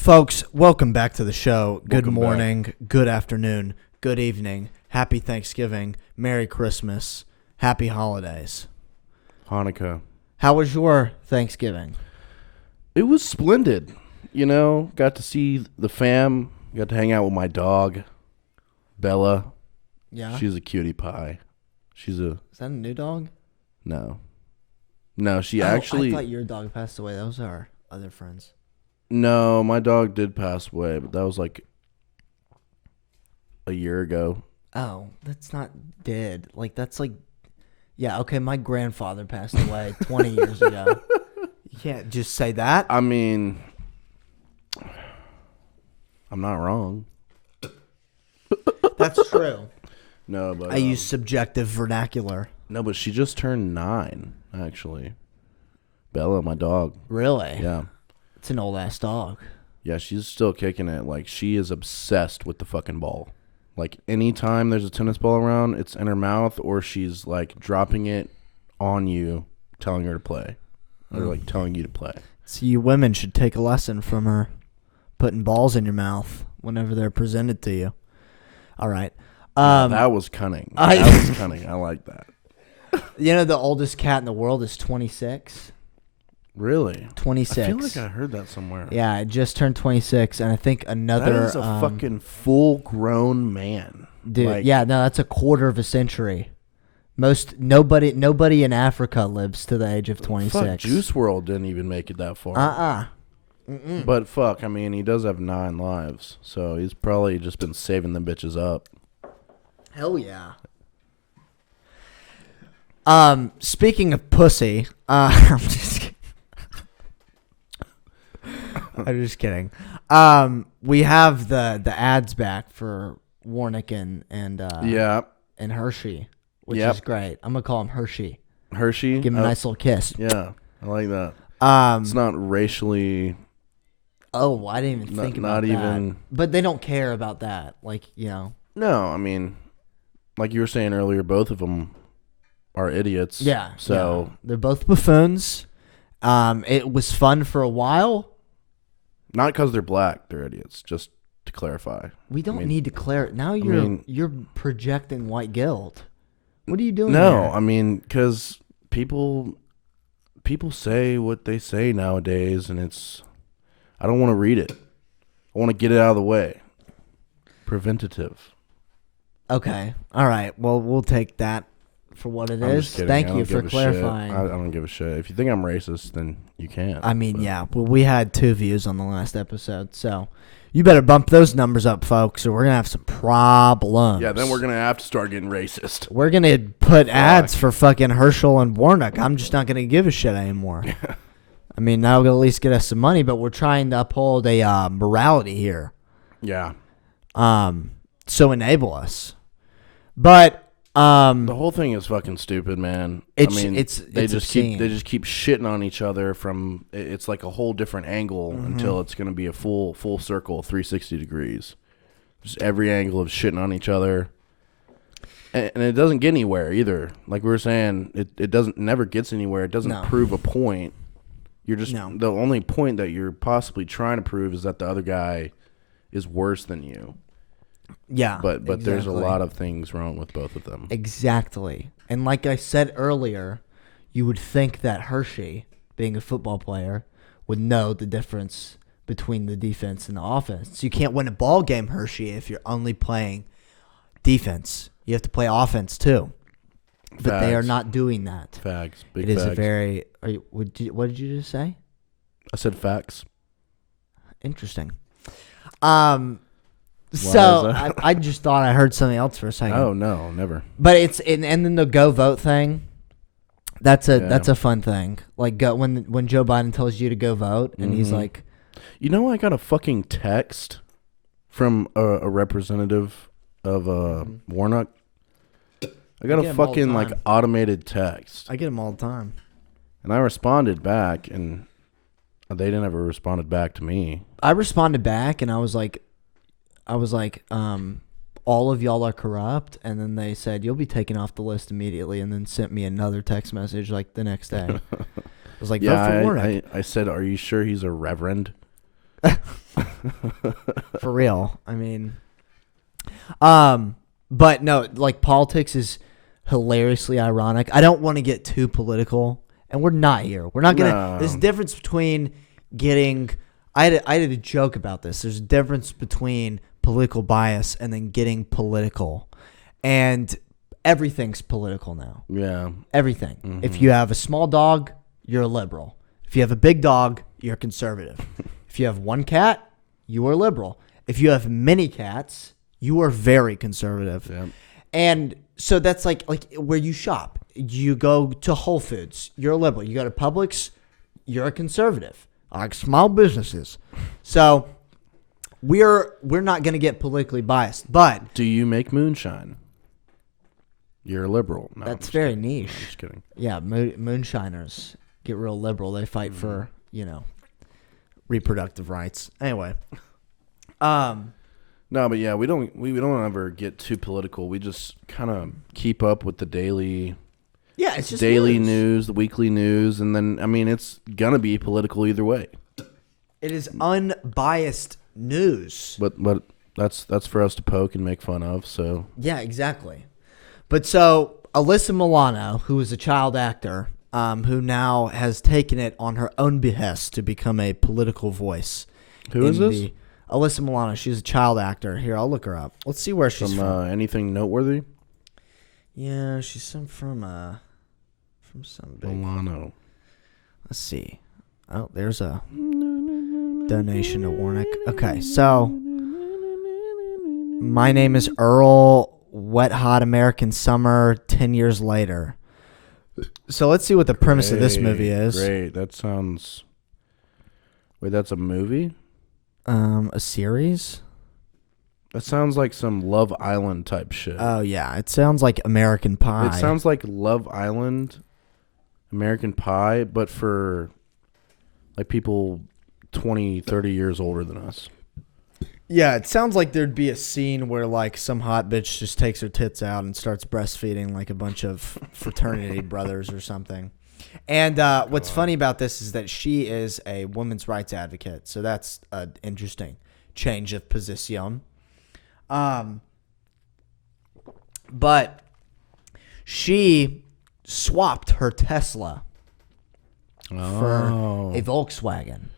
Folks, welcome back to the show. Good Welcome morning, back. good afternoon, good evening, happy Thanksgiving, Merry Christmas, happy holidays. Hanukkah. How was your Thanksgiving? It was splendid. You know, got to see the fam. Got to hang out with my dog, Bella. Yeah? She's a cutie pie. Is that a new dog? No, she Oh, actually. I thought your dog passed away. Those are our other friends. No, my dog did pass away, but that was like a year ago. Oh, that's not dead. Yeah, okay, my grandfather passed away 20 years ago. You can't just say that. I mean, I'm not wrong. That's true. No, but I use subjective vernacular. no, but she just turned 9, actually. Bella, my dog. Really? Yeah. It's an old-ass dog. Yeah, she's still kicking it. Like, she is obsessed with the fucking ball. Like, anytime there's a tennis ball around, it's in her mouth, or she's, like, dropping it on you, telling her to play. Or, like, telling you to play. So you women should take a lesson from her, putting balls in your mouth whenever they're presented to you. All right. That was cunning. That was cunning. I like that. You know the oldest cat in the world is 26? Really? 26. I feel like I heard that somewhere. Yeah, it just turned 26, and I think another... That is a fucking full-grown man. Dude, Like, yeah, no, that's a quarter of a century. Nobody in Africa lives to the age of 26. Fuck, Juice WRLD didn't even make it that far. But fuck, I mean, he does have 9 lives, so he's probably just been saving them bitches up. Hell yeah. Speaking of pussy, I'm just kidding. I'm just kidding. We have the ads back for Warnick and Hershey, which is great. I'm gonna call him Hershey. Hershey? Give him a nice little kiss. Yeah, I like that. It's not racially... Oh, I didn't even think about not that. even... But they don't care about that. Like, you know. No, I mean, like you were saying earlier, both of them are idiots. Yeah. So... yeah. They're both buffoons. It was fun for a while. Not because they're black, they're idiots, just to clarify. We don't need to clarify. Now you're projecting white guilt. What are you doing No, here? I mean, because people say what they say nowadays, and it's... I don't want to read it. I want to get it out of the way. Preventative. Okay. All right. Well, we'll take that for what it I'm is. just kidding. Thank I don't you for give a clarifying. shit. I don't give a shit. If you think I'm racist, then you can. I mean, yeah. Well, we had 2 views on the last episode, so you better bump those numbers up, folks, or we're going to have some problems. Yeah, then we're going to have to start getting racist. We're going to put ads for fucking Herschel and Warnock. I'm just not going to give a shit anymore. I mean, that'll at least get us some money, but we're trying to uphold a morality here. Yeah. So enable us. But the whole thing is fucking stupid, man. They just keep shitting on each other from... It's like a whole different angle until it's going to be a full circle, 360 degrees. Just every angle of shitting on each other. And it doesn't get anywhere either. Like we were saying, it never gets anywhere. It doesn't prove a point. You're just... The only point that you're possibly trying to prove is that the other guy is worse than you. Yeah. But exactly. There's a lot of things wrong with both of them. Exactly. And like I said earlier, you would think that Hershey, being a football player, would know the difference between the defense and the offense. You can't win a ball game, Hershey, if you're only playing defense. You have to play offense too. But they are not doing that. Facts. Big It facts. is a very... what did you just say? I said facts. Interesting. is So that? I just thought I heard something else for a second. Oh, no, never. But and then the go vote thing. That's a fun thing. Like when Joe Biden tells you to go vote, and he's like, You know, I got a fucking text from a representative of Warnock. I got a fucking like automated text. I get them all the time. And I responded back, and they didn't ever responded back to me. I responded back, and I was like, all of y'all are corrupt, and then they said you'll be taken off the list immediately, and then sent me another text message like the next day. I was like, vote for Warnock. I said, are you sure he's a reverend? For real. I mean, but no, like politics is hilariously ironic. I don't want to get too political, and we're not here. We're not gonna. No. There's a difference between getting. I did a joke about this. There's a difference between political bias and then getting political, and everything's political now. Yeah. Everything. Mm-hmm. If you have a small dog, you're a liberal. If you have a big dog, you're conservative. If you have one cat, you are liberal. If you have many cats, you are very conservative. Yeah. And so that's like where you shop. You go to Whole Foods, you're a liberal. You go to Publix, you're a conservative. Like small businesses. So we're not going to get politically biased, but Do you make moonshine? You're a liberal. No, that's I'm very just niche. I'm just kidding. Yeah, moonshiners get real liberal. They fight for, reproductive rights. Anyway. No, but yeah, we don't ever get too political. We just kind of keep up with the daily It's just daily news, the weekly news, and then it's gonna be political either way. It is unbiased news. But that's for us to poke and make fun of. So Yeah, exactly. But so Alyssa Milano, who is a child actor, who now has taken it on her own behest to become a political voice. who is this? Alyssa Milano. She's a child actor. Here, I'll look her up. Let's see where she's from. Anything noteworthy? Yeah, she's from some big. Milano. Let's see. Oh, there's a donation to Warnick. Okay, so my name is Earl. Wet Hot American Summer. 10 years later. So let's see what the premise of this movie is. Great. That sounds. Wait, that's a movie? A series. That sounds like some Love Island type shit. Oh yeah, it sounds like American Pie. It sounds like Love Island, American Pie, but for like people 20, 30 years older than us. Yeah, it sounds like there'd be a scene where like some hot bitch just takes her tits out and starts breastfeeding like a bunch of fraternity brothers or something. And what's funny about this is that she is a women's rights advocate, so that's an interesting change of position. But she swapped her Tesla for a Volkswagen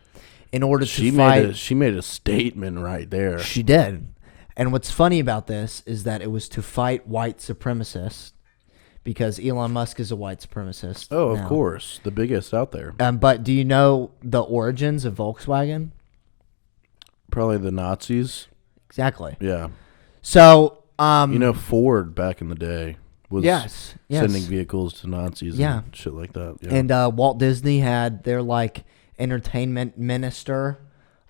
in order to fight. She made a statement right there. She did. And what's funny about this is that it was to fight white supremacists because Elon Musk is a white supremacist. Oh, now. Of course. The biggest out there. But do you know the origins of Volkswagen? Probably the Nazis. Exactly. Yeah. So, Ford back in the day was yes. sending vehicles to Nazis and shit like that. Yeah. And Walt Disney had their like entertainment minister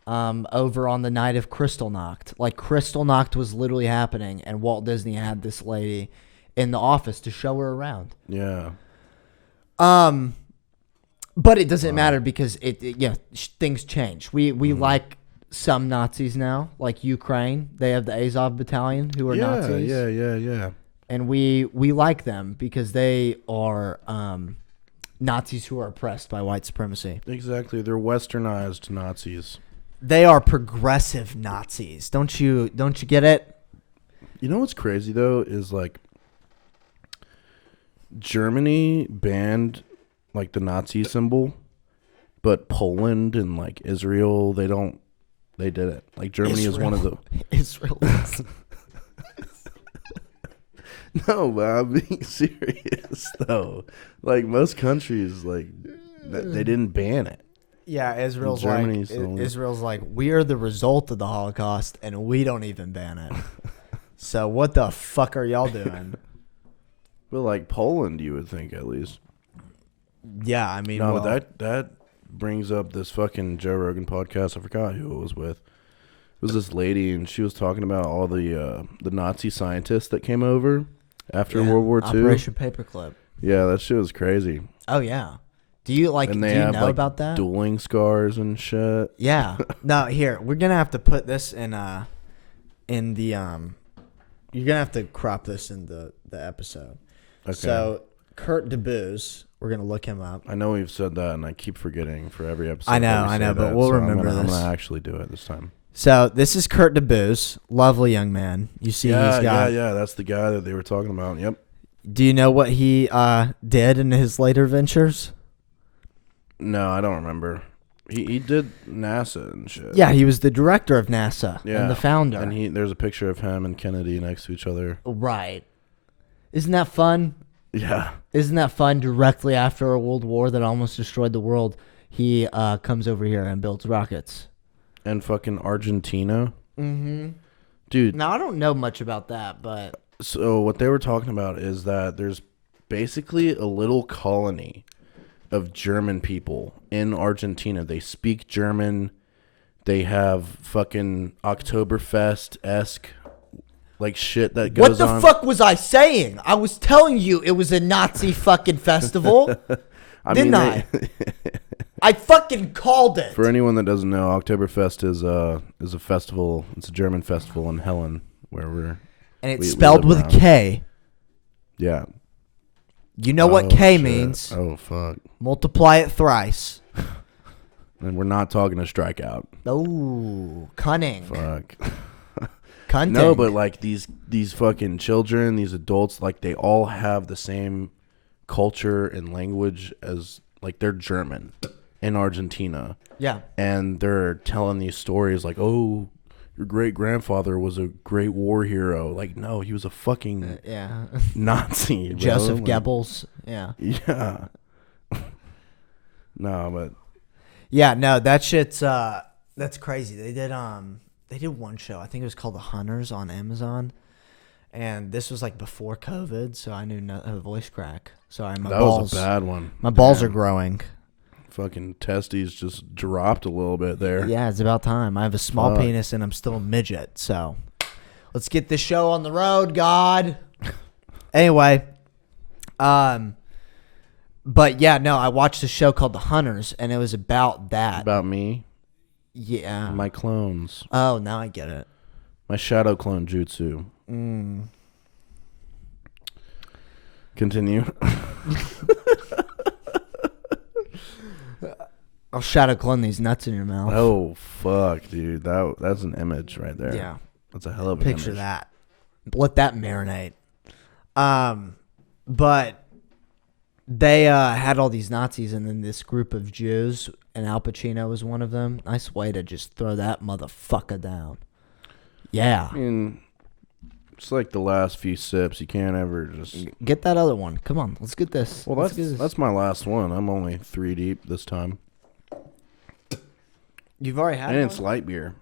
over on the night of Kristallnacht. Like Kristallnacht was literally happening, and Walt Disney had this lady in the office to show her around. Yeah. But it doesn't matter because things change. We like some Nazis now, like Ukraine. They have the Azov battalion who are Nazis. Yeah. And we like them because they are Nazis who are oppressed by white supremacy. Exactly. They're westernized Nazis. They are progressive Nazis. Don't you get it? You know what's crazy though is like Germany banned like the Nazi symbol, but Poland and like Israel they did it. Like Germany is one of the Israel. No, but I'm being serious though. Like most countries like they didn't ban it. Yeah, Israel's like we are the result of the Holocaust and we don't even ban it. So what the fuck are y'all doing? But like Poland, you would think at least. Yeah, I mean, no, that brings up this fucking Joe Rogan podcast. I forgot who it was with. It was this lady, and she was talking about all the Nazi scientists that came over after World War II. Operation Paperclip. Yeah, that shit was crazy. Oh yeah. Do you know about that? Dueling scars and shit. Yeah. No, here we're gonna have to put this in the you're gonna have to crop this in the episode. Okay. So Kurt DeBoos. We're gonna look him up. I know we've said that, and I keep forgetting for every episode. I know, but we'll remember this. I'm gonna actually do it this time. So this is Kurt DeBoos, lovely young man. You see, he's got. Yeah. That's the guy that they were talking about. Yep. Do you know what he did in his later ventures? No, I don't remember. He did NASA and shit. Yeah, he was the director of NASA and the founder. And there's a picture of him and Kennedy next to each other. Right. Isn't that fun? Yeah. Isn't that fun? Directly after a world war that almost destroyed the world, he comes over here and builds rockets. And fucking Argentina. Mm-hmm. Dude. Now, I don't know much about that, but... So what they were talking about is that there's basically a little colony of German people in Argentina. They speak German. They have fucking Oktoberfest-esque like shit that goes on. What the fuck was I saying? I was telling you it was a Nazi fucking festival. Didn't I? I fucking called it. For anyone that doesn't know, Oktoberfest is a festival. It's a German festival in Helen, where we're. And it's spelled with a K. Yeah. You know what K means. Oh, fuck. Multiply it thrice. And we're not talking a strikeout. Oh, cunning. Fuck. Cunning. No, but like these fucking children, these adults, like they all have the same culture and language as, like, they're German in Argentina. Yeah. And they're telling these stories like, oh, your great-grandfather was a great war hero. Like, no, he was a fucking Nazi. Bro. Joseph Goebbels. Yeah. Yeah. No, but. Yeah, no, that shit's, that's crazy. They did one show. I think it was called The Hunters on Amazon. And this was like before COVID, so I knew a voice crack. Sorry, my balls. That was a bad one. My balls are growing. Fucking testes just dropped a little bit there. Yeah, it's about time. I have a small penis and I'm still a midget. So let's get this show on the road, God. Anyway, but yeah, no, I watched a show called The Hunters, and it was about that. About me? Yeah. My clones. Oh, now I get it. My shadow clone jutsu. Continue. I'll shadow clone these nuts in your mouth. Oh, fuck, dude. That's an image right there. Yeah. That's a hell of an Picture image. that. Let that marinate. But they had all these Nazis, and then this group of Jews, and Al Pacino was one of them. Nice way to just throw that motherfucker down. Yeah. I mean, it's like the last few sips. You can't ever just... Get that other one. Come on. Let's get this. Well, that's my last one. I'm only 3 deep this time. You've already had one? And it's light beer.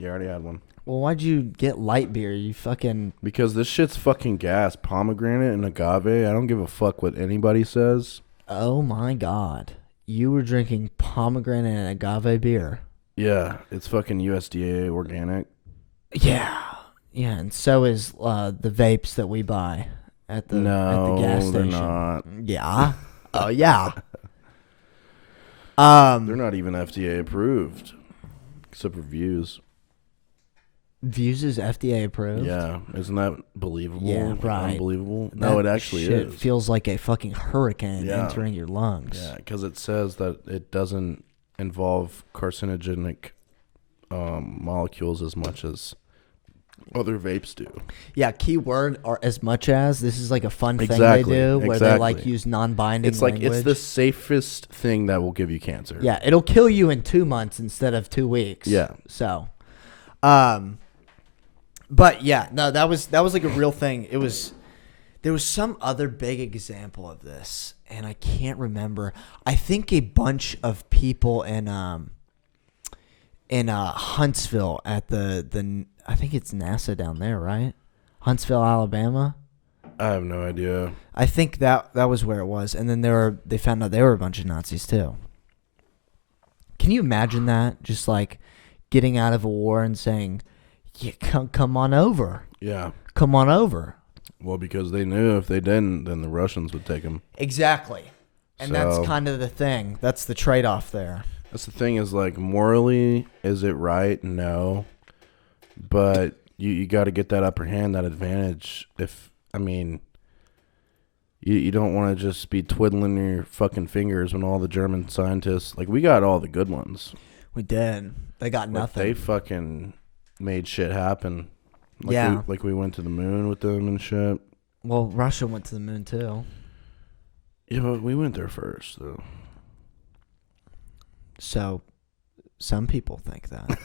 You already had one. Well, why'd you get light beer? You fucking... Because this shit's fucking gas. Pomegranate and agave. I don't give a fuck what anybody says. Oh, my God. You were drinking pomegranate and agave beer. Yeah. It's fucking USDA organic. Yeah. Yeah, and so is the vapes that we buy at the gas station. They're not. Yeah. Oh, yeah. They're not even FDA approved, except for Views. Views is FDA approved? Yeah. Isn't that believable? Yeah, right. Unbelievable? That No, it actually shit is. feels like a fucking hurricane entering your lungs. Yeah, because it says that it doesn't involve carcinogenic molecules as much as other vapes do. Yeah, keyword or as much as. This is like a fun thing they do where they like use non-binding It's like language. it's the safest thing that will give you cancer. Yeah, it'll kill you in 2 months instead of 2 weeks. Yeah. So, but yeah, no, that was like a real thing. There was some other big example of this, and I can't remember. I think a bunch of people in Huntsville at the I think it's NASA down there, right? Huntsville, Alabama. I have no idea. I think that was where it was, and then they found out they were a bunch of Nazis too. Can you imagine that? Just like getting out of a war and saying, "Yeah, come on over." Yeah. Come on over. Well, because they knew if they didn't, then the Russians would take them. Exactly. And that's So- kind of the thing. That's the trade-off there. That's the thing is, like, morally, is it right? No. But you got to get that upper hand, that advantage. You don't want to just be twiddling your fucking fingers when all the German scientists, like, we got all the good ones. We did. They got nothing. They fucking made shit happen. Like yeah. We went to the moon with them and shit. Well, Russia went to the moon too. Yeah, but we went there first, though. So, some people think that.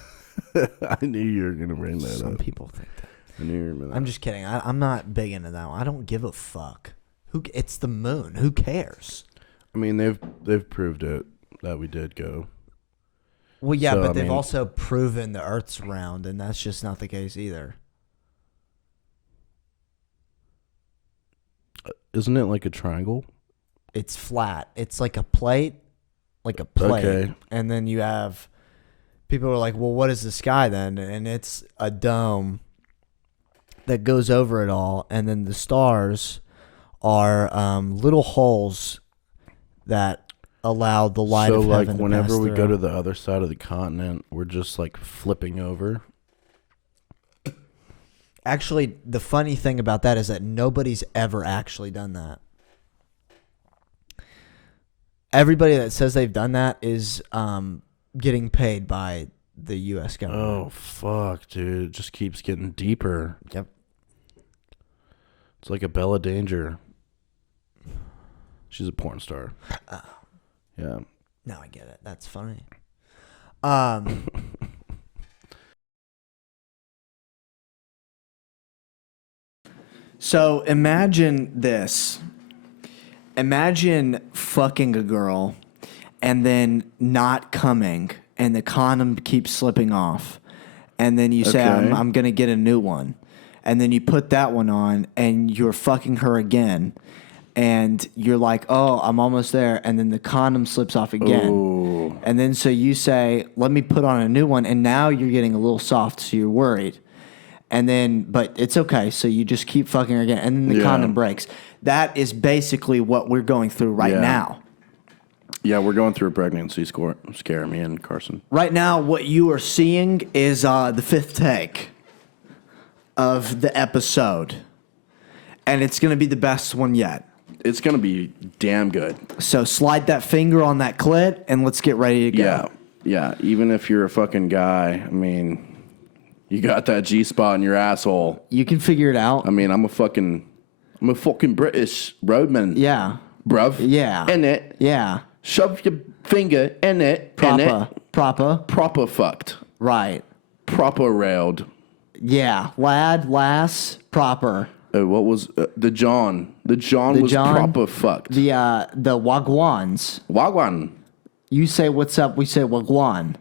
I knew you were going to bring that up. Some people think that. I knew you were going to. I'm just kidding. I'm not big into that one. I don't give a fuck. It's the moon. Who cares? I mean, they've proved it that we did go. Well, yeah, so, but they've also proven the Earth's round, and that's just not the case either. Isn't it like a triangle? It's flat. It's like a plate. Okay. And then you have people are like, well, what is the sky then? And it's a dome that goes over it all, and then the stars are little holes that allow the light of heaven to pass through. So, like, whenever we go to the other side of the continent, we're just, like, flipping over? Actually, the funny thing about that is that nobody's ever actually done that. Everybody that says they've done that is getting paid by the U.S. government. Oh, fuck, dude. It just keeps getting deeper. Yep. It's like a Bella Danger. She's a porn star. Oh. Yeah. Now I get it. That's funny. So imagine this. Imagine fucking a girl and then not coming and the condom keeps slipping off. And then you say, I'm going to get a new one. And then you put that one on and you're fucking her again. And you're like, oh, I'm almost there. And then the condom slips off again. Ooh. And then so you say, let me put on a new one. And now you're getting a little soft, so you're worried. And then, but it's okay. So you just keep fucking her again. And then the condom breaks. That is basically what we're going through right now. Yeah, we're going through a pregnancy scare, me and Carson. Right now, what you are seeing is the fifth take of the episode. And it's going to be the best one yet. It's going to be damn good. So slide that finger on that clit and let's get ready to go. Yeah. Even if you're a fucking guy, I mean, you got that G-spot in your asshole. You can figure it out. I mean, I'm a fucking British roadman. Yeah. Bruv. Yeah. In it. Yeah. Shove your finger in it. Proper fucked. Right. Proper railed. Yeah. Lad, lass, proper. What was the John? The John was proper fucked. The Wagwans. Wagwan. You say what's up, we say Wagwan.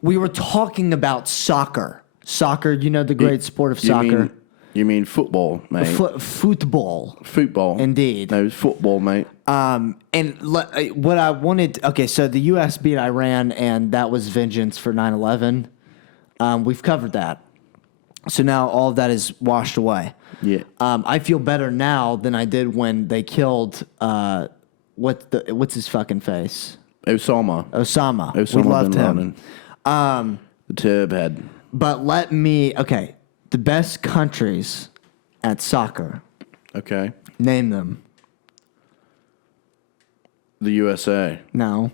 We were talking about soccer. Soccer, you know the great sport of soccer. You mean football, mate? Football. Football. Indeed. No, it's football, mate. What I wanted... Okay, so the U.S. beat Iran, and that was vengeance for 9/11. We've covered that. So now all of that is washed away. Yeah. I feel better now than I did when they killed... what's his fucking face? Osama. We loved him. The turb head. But okay, the best countries at soccer. Okay. Name them. The USA. No.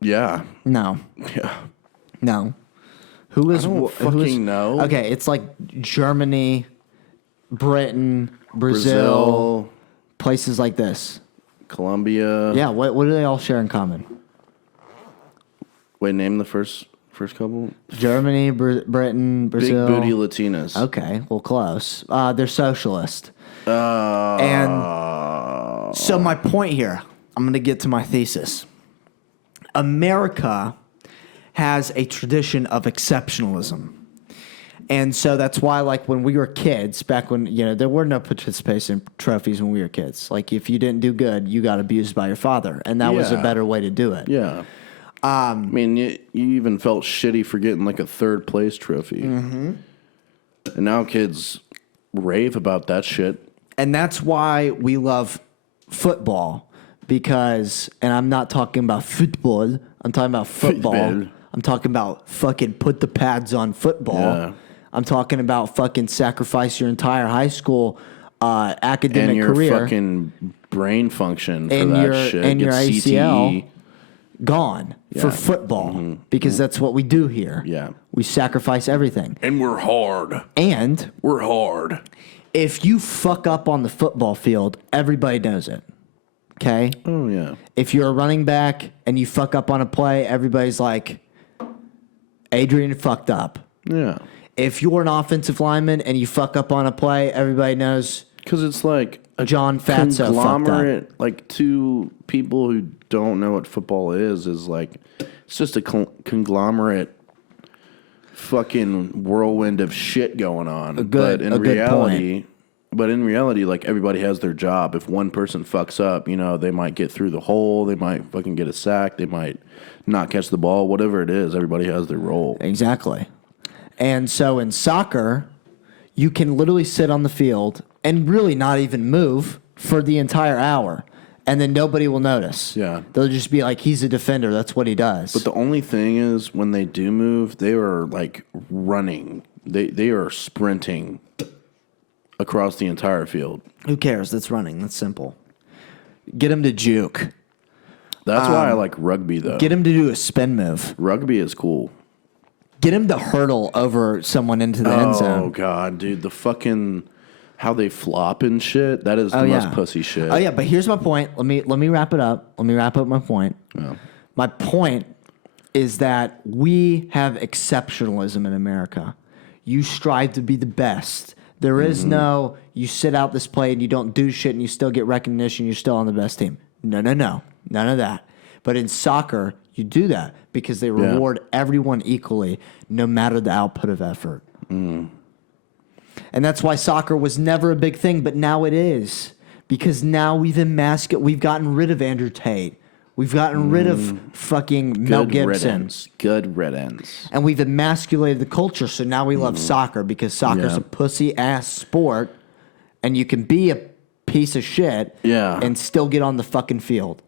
Yeah. No. Yeah. No. Who is? I don't fucking know. Okay, it's like Germany, Britain, Brazil, places like this. Colombia. Yeah. What do they all share in common? Wait, name the first couple. Germany, Britain, Brazil. Big booty Latinas. Okay, well, close. They're socialist. And so my point here, I'm going to get to my thesis. America has a tradition of exceptionalism. And so that's why, like, when we were kids, back when, there were no participation trophies when we were kids. Like, if you didn't do good, you got abused by your father. And that was a better way to do it. Yeah. I mean, you even felt shitty for getting, like, a third place trophy. Mm-hmm. And now kids rave about that shit. And that's why we love football. Because, and I'm not talking about football, I'm talking about football. I'm talking about fucking put the pads on football. Yeah. I'm talking about fucking sacrifice your entire high school academic and your career. fucking brain function for And that your- shit. and Get your ACL. CTE. Gone for football because that's what we do here. Yeah. We sacrifice everything. And we're hard. And We're hard. if you fuck up on the football field, everybody knows it. Okay? Oh, yeah. If you're a running back and you fuck up on a play, everybody's like, Adrian fucked up. Yeah. If you're an offensive lineman and you fuck up on a play, everybody knows Because it's like a John Fatso fucked up. conglomerate, like two people who don't know what football is like, it's just a conglomerate fucking whirlwind of shit going on. Good But in reality, like, everybody has their job. If one person fucks up, you know, they might get through the hole, they might fucking get a sack, they might not catch the ball, whatever it is, everybody has their role. Exactly. And so in soccer, you can literally sit on the field and really not even move for the entire hour, and then nobody will notice. Yeah. They'll just be like, he's a defender, that's what he does. But the only thing is, when they do move, they are like running. They are sprinting across the entire field. Who cares? That's running. That's simple. Get him to juke. That's why I like rugby, though. Get him to do a spin move. Rugby is cool. Get him to hurdle over someone into the end Oh, zone. God, dude. The fucking... how they flop and shit, that is the most pussy shit. Oh, yeah, but here's my point. Let me wrap it up. Let me wrap up my point. Yeah. My point is that we have exceptionalism in America. You strive to be the best. There is no, you sit out this play and you don't do shit and you still get recognition, you're still on the best team. No. None of that. But in soccer, you do that because they reward everyone equally, no matter the output of effort. And that's why soccer was never a big thing, but now it is. Because now we've gotten rid of Andrew Tate. We've gotten rid of fucking Mel Gibson. Good riddance. And we've emasculated the culture, so now we love soccer because soccer's a pussy-ass sport, and you can be a piece of shit and still get on the fucking field.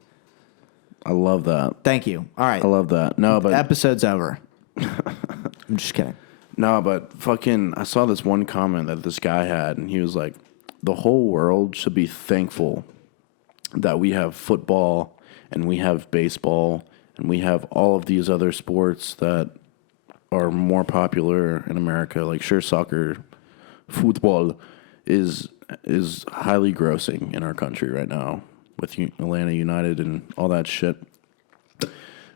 I love that. Thank you. All right. I love that. No, but... episode's over. I'm just kidding. No, but fucking... I saw this one comment that this guy had, and he was like, the whole world should be thankful that we have football... and we have baseball, and we have all of these other sports that are more popular in America. Like, sure, soccer, football is highly grossing in our country right now with Atlanta United and all that shit.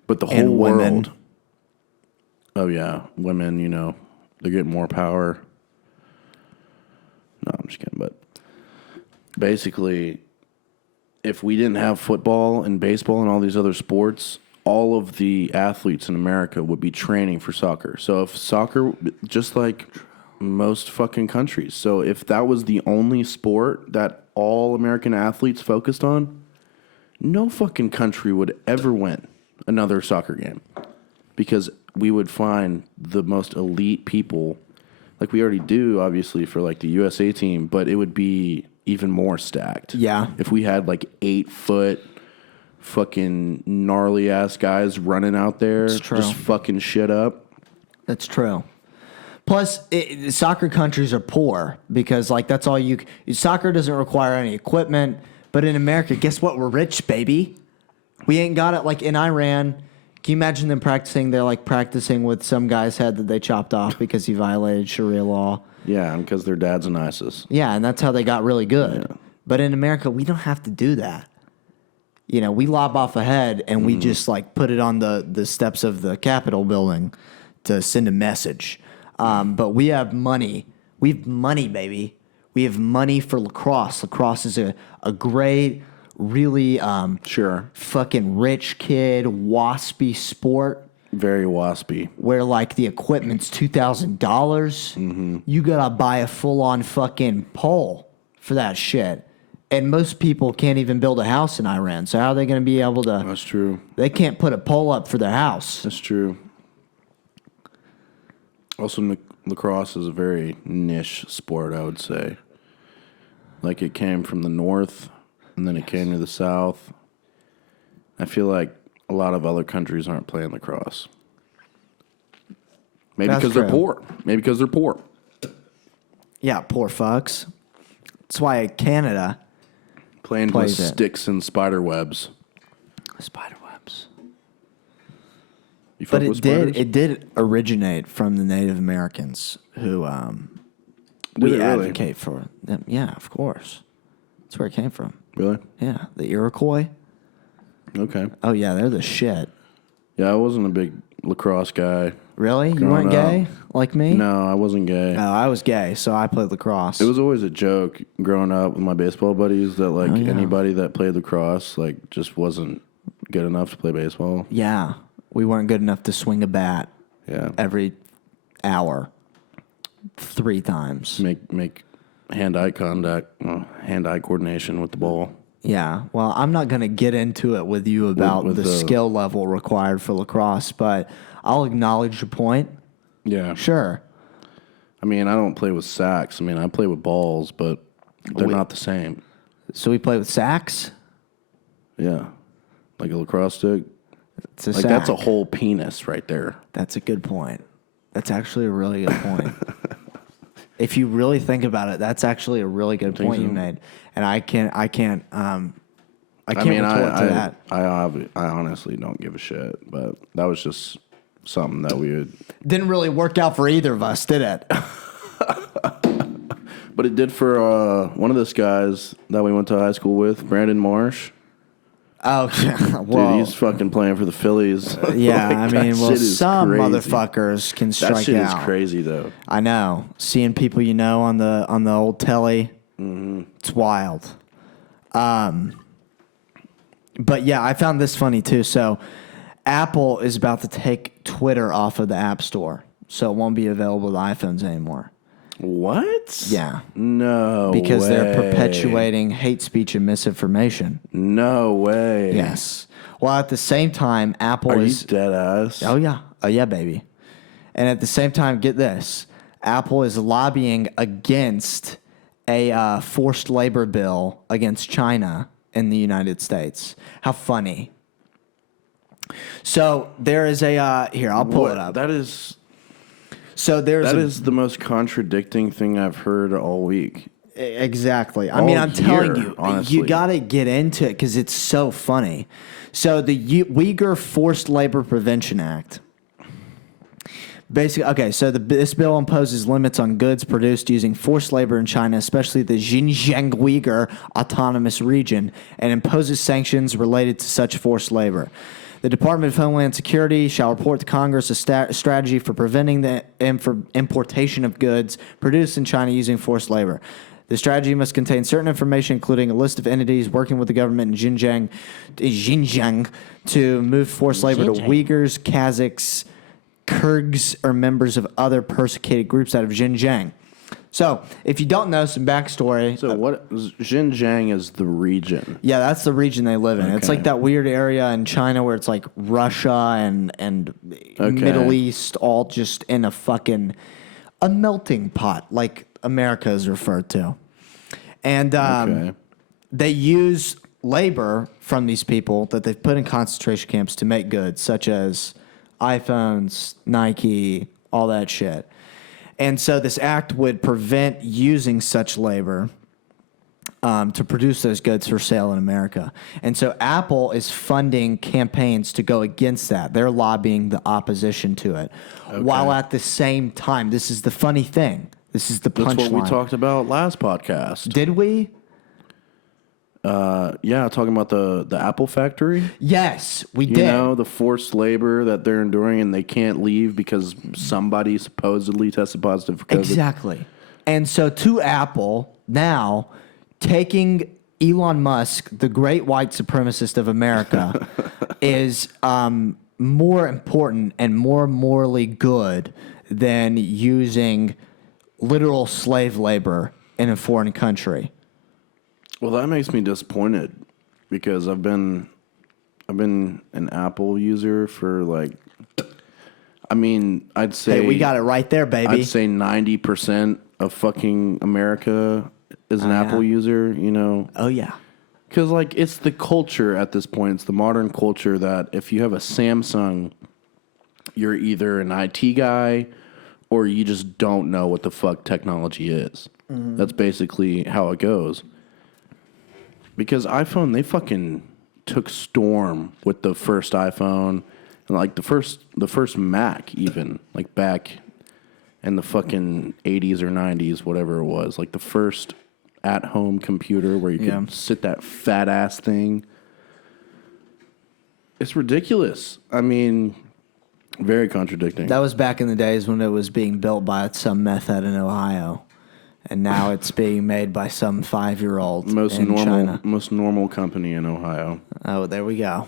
But the whole world... Oh, yeah. Women, you know, they're getting more power. No, I'm just kidding. But basically... if we didn't have football and baseball and all these other sports, all of the athletes in America would be training for soccer. So if soccer, just like most fucking countries, so if that was the only sport that all American athletes focused on, no fucking country would ever win another soccer game. Because we would find the most elite people, like we already do, obviously, for like the USA team, but it would be... even more stacked. Yeah. If we had like 8-foot fucking gnarly ass guys running out there just fucking shit up. That's true. Plus, soccer countries are poor because like that's all soccer doesn't require any equipment. But in America, guess what? We're rich, baby. We ain't got it like in Iran. Can you imagine them practicing? They're like practicing with some guy's head that they chopped off because he violated Sharia law. Yeah, and because their dad's an ISIS. Yeah, and that's how they got really good. Yeah. But in America, we don't have to do that. You know, we lob off a head and we just like put it on the steps of the Capitol building to send a message. But we have money. We have money, baby. We have money for lacrosse. Lacrosse is a great, really fucking rich kid, waspy sport. Very waspy. Where like the equipment's $2,000. You gotta buy a full-on fucking pole for that shit. And most people can't even build a house in Iran. So how are they gonna be able to... That's true. They can't put a pole up for their house. That's true. Also, lacrosse is a very niche sport, I would say. Like it came from the north, and then it came to the south. I feel like a lot of other countries aren't playing lacrosse. Maybe because they're poor. Maybe because they're poor. Yeah, poor fucks. That's why Canada Playing with plays it. sticks and spider webs. Spider webs. You fuck But with spiders? it did originate from the Native Americans who we it really? advocate for them. Yeah, of course. That's where it came from. Really? Yeah, the Iroquois. Okay. Oh yeah, they're the shit. Yeah, I wasn't a big lacrosse guy. Really? You Growing weren't gay up. like me? No, I wasn't gay. No, I was gay, so I played lacrosse. It was always a joke growing up with my baseball buddies that like anybody that played lacrosse like just wasn't good enough to play baseball. Yeah, we weren't good enough to swing a bat Yeah. every hour 3 times. Make hand-eye contact, hand-eye coordination with the ball. Yeah, well, I'm not going to get into it with you about With the the- skill level required for lacrosse, but I'll acknowledge your point. Yeah. Sure. I mean, I don't play with sacks. I mean, I play with balls, but they're not the same. So we play with sacks? Yeah. Like a lacrosse stick. It's a Like sack. that's a whole penis right there. That's a good point. That's actually a really good point. If you really think about it, that's actually a really good point you made. And I can't retort to that. I honestly don't give a shit, but that was just something that we would. Didn't really work out for either of us, did it? But it did for one of those guys that we went to high school with, Brandon Marsh. Oh, yeah. Well, Dude, he's fucking playing for the Phillies. yeah, Like, I that mean, well, shit is some crazy. motherfuckers can strike That shit out. is crazy, though. I know. Seeing people you know on the old telly, it's wild. But yeah, I found this funny too. So, Apple is about to take Twitter off of the App Store, so it won't be available to iPhones anymore. What? Yeah, No because way. they're perpetuating hate speech and misinformation. No way. Yes. Well, at the same time, Apple Are is. you dead ass? Oh yeah, baby. And at the same time, get this: Apple is lobbying against a forced labor bill against China in the United States. How funny! So there is a here. I'll pull it up. That is So there's the most contradicting thing I've heard all week. Exactly. I All mean, I'm telling year, you, honestly. you got to get into it because it's so funny. So the Uyghur Forced Labor Prevention Act. Basically, okay, so this bill imposes limits on goods produced using forced labor in China, especially the Xinjiang Uyghur Autonomous Region, and imposes sanctions related to such forced labor. The Department of Homeland Security shall report to Congress a strategy for preventing the importation of goods produced in China using forced labor. The strategy must contain certain information, including a list of entities working with the government in Xinjiang to move forced labor to Uyghurs, Kazakhs, Kyrgyz, or members of other persecuted groups out of Xinjiang. So, if you don't know some backstory, So what? Xinjiang is the region. yeah, that's the region they live in. It's Okay. like that weird area in China where it's like Russia and Okay. Middle East all just in a melting pot, like America is referred to. And Okay. they use labor from these people that they've put in concentration camps to make goods, such as iPhones, Nike, all that shit. And so this act would prevent using such labor to produce those goods for sale in America. And so Apple is funding campaigns to go against that. They're lobbying the opposition to it. While at the same time, this is the funny thing. This is the punchline. That's what we talked about last podcast. Did we? Yeah, talking about the Apple factory. Yes, we You did. know, the forced labor that they're enduring and they can't leave because somebody supposedly tested positive for COVID. Exactly. And so to Apple, now taking Elon Musk, the great white supremacist of America, is more important and more morally good than using literal slave labor in a foreign country. Well, that makes me disappointed because I've been an Apple user for like, I mean, I'd say Hey, we got it right there, baby. I'd say 90% of fucking America is an Apple user. You know, Oh, yeah. because like it's the culture at this point. It's the modern culture that if you have a Samsung, you're either an IT guy or you just don't know what the fuck technology is. Mm-hmm. That's basically how it goes. Because iPhone, they fucking took storm with the first iPhone and like the first Mac even, like back in the fucking 80s or 90s, whatever it was, like the first at-home computer where you could sit that fat ass thing. It's ridiculous. I mean, very contradicting. That was back in the days when it was being built by some meth head in Ohio. And now it's being made by some 5-year-old in China. Most normal company in Ohio. Oh, there we go.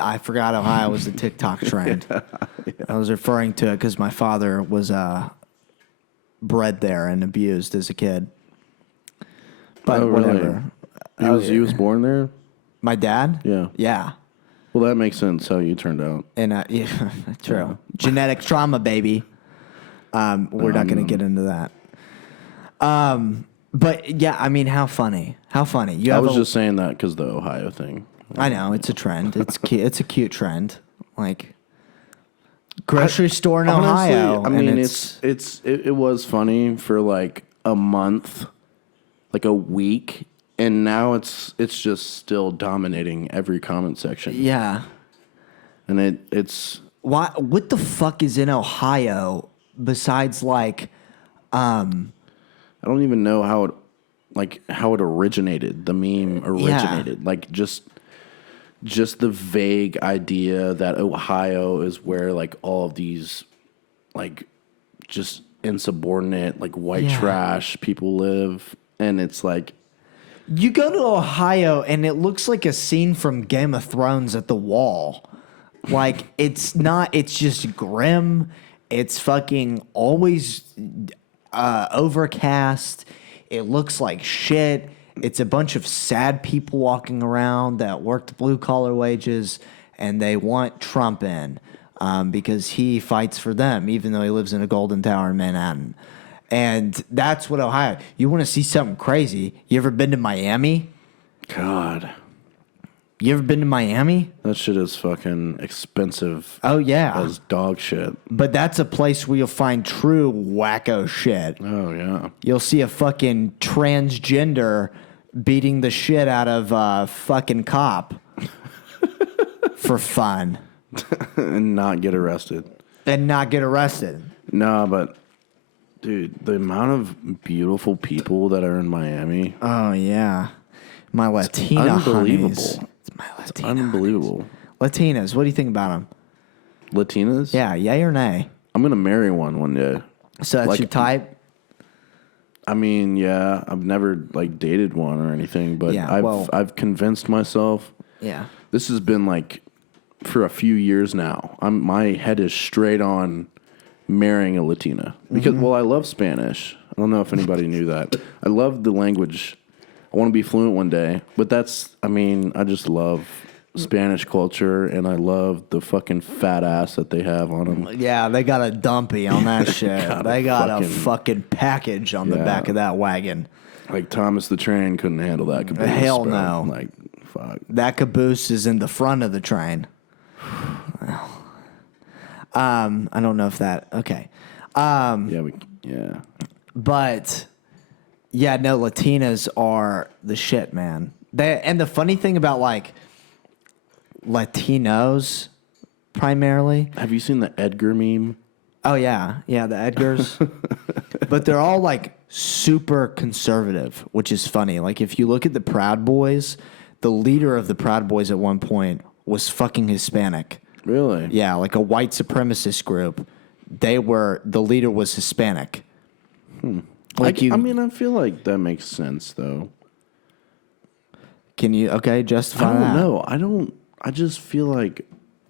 I forgot Ohio was the TikTok trend. Yeah. I was referring to it because my father was bred there and abused as a kid. But whatever. Really? He was born there? My dad? Yeah. Yeah. Well, that makes sense how you turned out. And yeah, true. Yeah. Genetic trauma, baby. We're not going to get into that. But yeah, I mean, how funny? How funny? I was just saying that because the Ohio thing. I know it's a trend. It's cute. It's a cute trend. Like grocery store in Ohio. I mean, it was funny for like a month, like a week, and now it's just still dominating every comment section. Yeah, and it's why? What the fuck is in Ohio besides like? I don't even know how it originated. The meme originated. Yeah. Like just the vague idea that Ohio is where like all of these like just insubordinate like white trash people live, and it's like you go to Ohio and it looks like a scene from Game of Thrones at the wall. Like it's not. It's just grim. It's fucking always overcast. It looks like shit. It's a bunch of sad people walking around that worked blue collar wages, and they want Trump in because he fights for them, even though he lives in a golden tower in Manhattan. And that's what Ohio. You want to see something crazy? You ever been to Miami? God. You ever been to Miami? That shit is fucking expensive. Oh, yeah. As dog shit. But that's a place where you'll find true wacko shit. Oh, yeah. You'll see a fucking transgender beating the shit out of a fucking cop for fun. And not get arrested. No, but, dude, the amount of beautiful people that are in Miami. Oh, yeah. My Latina unbelievable. Honeys. It's unbelievable. Latinas, what do you think about them? Latinas? Yeah, yay or nay? I'm going to marry one day. So that's like, your type? I mean, yeah, I've never like dated one or anything, but I've convinced myself. Yeah. This has been like for a few years now. My head is straight on marrying a Latina because I love Spanish. I don't know if anybody knew that. I love the language. I want to be fluent one day, but I just love Spanish culture, and I love the fucking fat ass that they have on them. Yeah, they got a dumpy on that shit. They got a fucking package on the back of that wagon. Like Thomas the Train couldn't handle that caboose. Hell no. Like, fuck. That caboose is in the front of the train. I don't know if that... Okay. Yeah. But... Yeah, no, Latinas are the shit, man. And the funny thing about, like, Latinos, primarily... Have you seen the Edgar meme? Oh, yeah. Yeah, the Edgars. But they're all, like, super conservative, which is funny. Like, if you look at the Proud Boys, the leader of the Proud Boys at one point was fucking Hispanic. Really? Yeah, like a white supremacist group. The leader was Hispanic. Like I feel like that makes sense, though. Can you, justify that? I don't know. I just feel like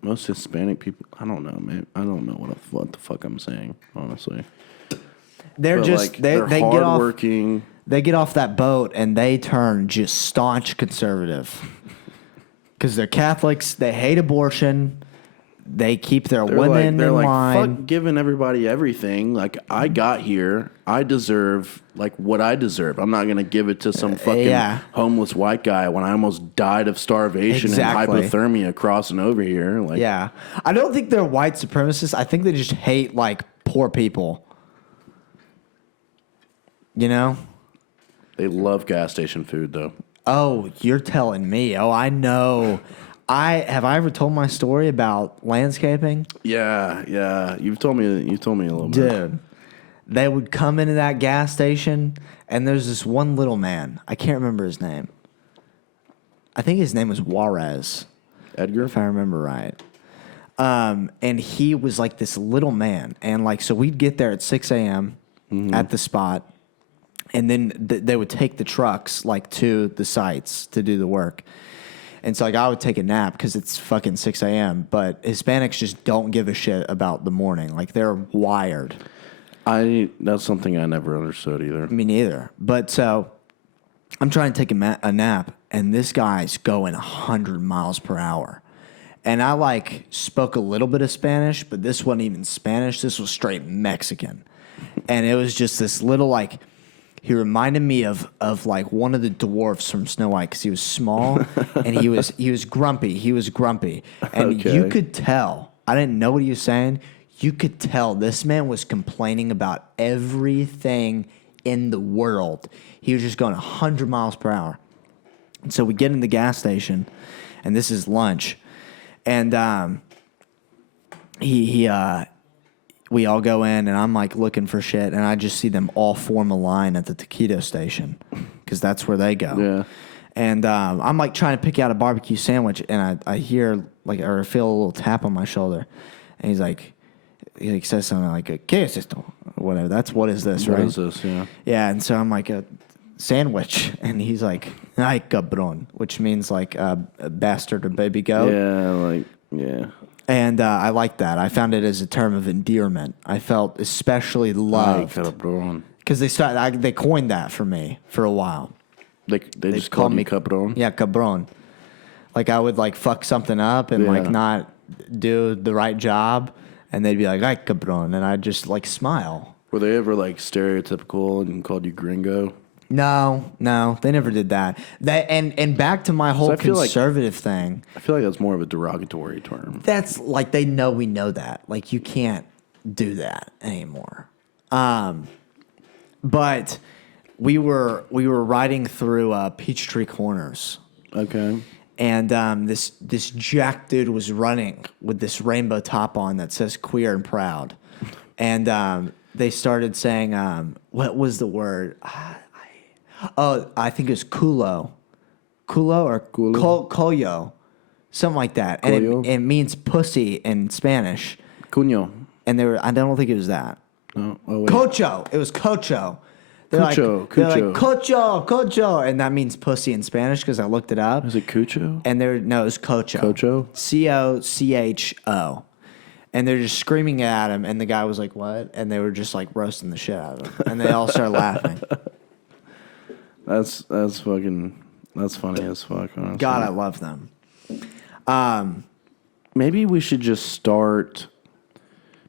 most Hispanic people, I don't know, man. I don't know what the fuck I'm saying, honestly. They're they're hardworking. They get off that boat and they turn just staunch conservative. Because they're Catholics, they hate abortion. They keep their women in line. Fuck giving everybody everything. Like, I got here. I deserve, like, what I deserve. I'm not going to give it to some fucking homeless white guy when I almost died of starvation and hypothermia crossing over here. Like, yeah. I don't think they're white supremacists. I think they just hate, like, poor people. You know? They love gas station food, though. Oh, you're telling me. Oh, I know. Have I ever told my story about landscaping? Yeah. You've told me a little bit. Dude, they would come into that gas station, and there's this one little man. I can't remember his name. I think his name was Juarez, Edgar? if I remember right. And he was like this little man. And like, so we'd get there at 6 a.m. At the spot. And then they would take the trucks like to the sites to do the work. And so like I would take a nap because it's fucking 6 a.m. But Hispanics just don't give a shit about the morning. Like they're wired. That's something I never understood either. Me neither. But so I'm trying to take a nap, and this guy's going 100 miles per hour. And I like spoke a little bit of Spanish, but this wasn't even Spanish. This was straight Mexican. And it was just this little like, he reminded me of like one of the dwarfs from Snow White because he was small and he was grumpy. He was grumpy. And Okay. you could tell, I didn't know what he was saying. You could tell this man was complaining about everything in the world. He was just going 100 miles per hour. And so we get in the gas station, and this is lunch. And we all go in, and I'm like looking for shit, and I just see them all form a line at the taquito station because that's where they go. Yeah. And I'm like trying to pick out a barbecue sandwich, and I hear like or feel a little tap on my shoulder, and he says something like "¿Qué es esto?" or whatever. That's what is this, right? What is this? Yeah. Yeah, and so I'm like a sandwich, and he's like "Ay cabrón," which means like a bastard or baby goat. Yeah. And I like that. I found it as a term of endearment. I felt especially loved because they coined that for me for a while. They just called me cabron. Yeah, cabron. Like I would like fuck something up and like not do the right job, and they'd be like "Ay cabron," and I'd just like smile. Were they ever like stereotypical and called you gringo? No, they never did that. And back to my whole conservative thing. I feel like that's more of a derogatory term. That's like we know that. Like you can't do that anymore. But we were riding through Peachtree Corners. Okay. And this jack dude was running with this rainbow top on that says "Queer and Proud," and they started saying, "What was the word?" I think it was culo or coyo, something like that, and it means pussy in Spanish. Cuño. And I don't think it was that. No. Oh, wait. Cocho. It was cocho. They're Cucho. like cocho, and that means pussy in Spanish because I looked it up. Is it cucho? And it was cocho. Cocho? Cocho. And they're just screaming at him, and the guy was like, "What?" And they were just like roasting the shit out of him, and they all started laughing. That's funny as fuck, honestly. God, I love them. Maybe we should just start,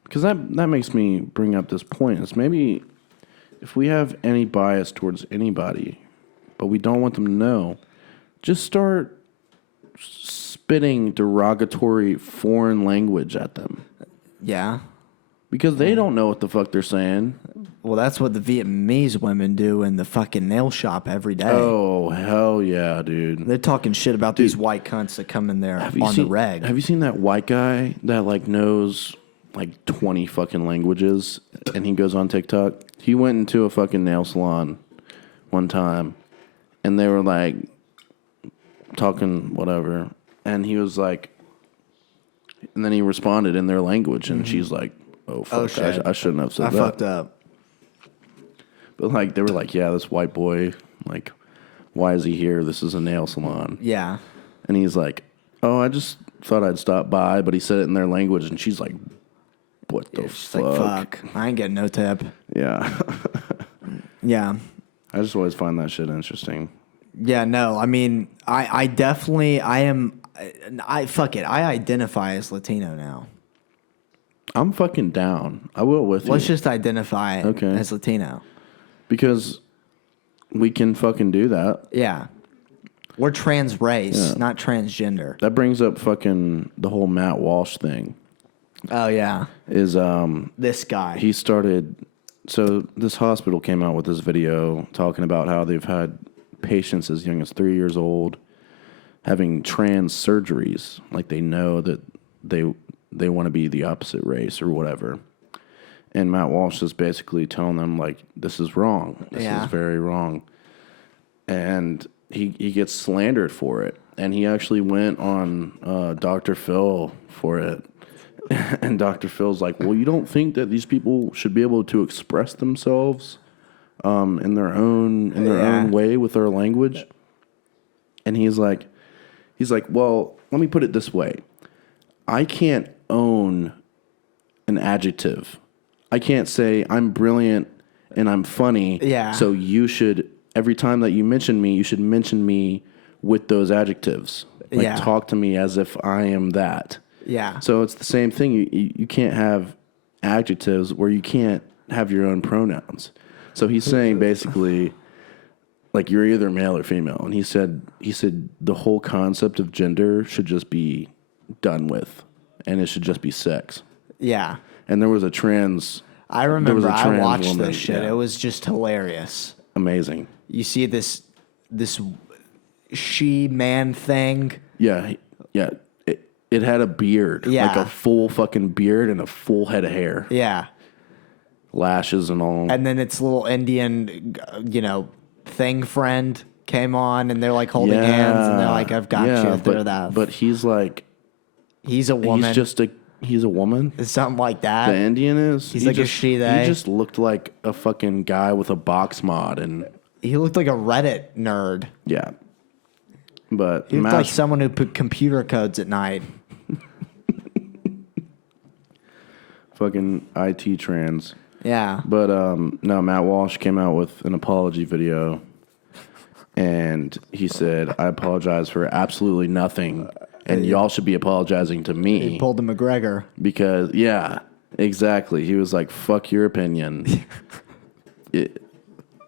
because that makes me bring up this point. Is maybe if we have any bias towards anybody, but we don't want them to know, just start spitting derogatory foreign language at them. Yeah. Because they don't know what the fuck they're saying. Well, that's what the Vietnamese women do in the fucking nail shop every day. Oh, hell yeah, dude. They're talking shit about these white cunts that come in there the reg. Have you seen that white guy that like knows like 20 fucking languages and he goes on TikTok? He went into a fucking nail salon one time and they were like talking whatever, and he was like, and then he responded in their language, and she's like, oh fuck, shit. I shouldn't have said I that. fucked up. But like they were like, yeah, this white boy, like, why is he here? This is a nail salon. Yeah. And he's like, oh, I just thought I'd stop by, but he said it in their language, and she's like, what the She's fuck? like, fuck, I ain't getting no tip. Yeah. Yeah. I just always find that shit interesting. Yeah, no, I mean, I definitely, fuck it, I identify as Latino now. I'm fucking down. I will with you. Let's just identify as Latino. Because we can fucking do that. Yeah. We're trans race, not transgender. That brings up fucking the whole Matt Walsh thing. Oh, yeah. Is This guy. he started So this hospital came out with this video talking about how they've had patients as young as 3 years old having trans surgeries, like they know that they want to be the opposite race or whatever. And Matt Walsh is basically telling them, like, this is wrong. This is very wrong. And he gets slandered for it. And he actually went on Dr. Phil for it. And Dr. Phil's like, well, you don't think that these people should be able to express themselves in their own way with their language? And he's like, well, let me put it this way. I can't own an adjective. I can't say I'm brilliant and I'm funny. Yeah. So you should, every time that you mention me, you should mention me with those adjectives. Like talk to me as if I am that. Yeah. So it's the same thing. You can't have adjectives where you can't have your own pronouns. So he's saying basically, like, you're either male or female. And he said the whole concept of gender should just be done with, and it should just be sex. Yeah. And there was a trans. I remember I watched woman. this shit. Yeah. It was just hilarious. Amazing. You see this she-man thing. Yeah. Yeah. It had a beard. Yeah. Like a full fucking beard and a full head of hair. Yeah. Lashes and all. And then its little Indian, thing friend came on, and they're like holding hands, and they're like, "I've got you through that." But he's like, he's a woman. He's a woman. Something like that. The Indian is. He's like a she/they. He just looked like a fucking guy with a box mod, and he looked like a Reddit nerd. Yeah. But he looked like someone who put computer codes at night. Fucking IT trans. Yeah. But no, Matt Walsh came out with an apology video, and he said, "I apologize for absolutely nothing, and y'all should be apologizing to me." He pulled the McGregor. Because yeah, exactly. He was like, "Fuck your opinion."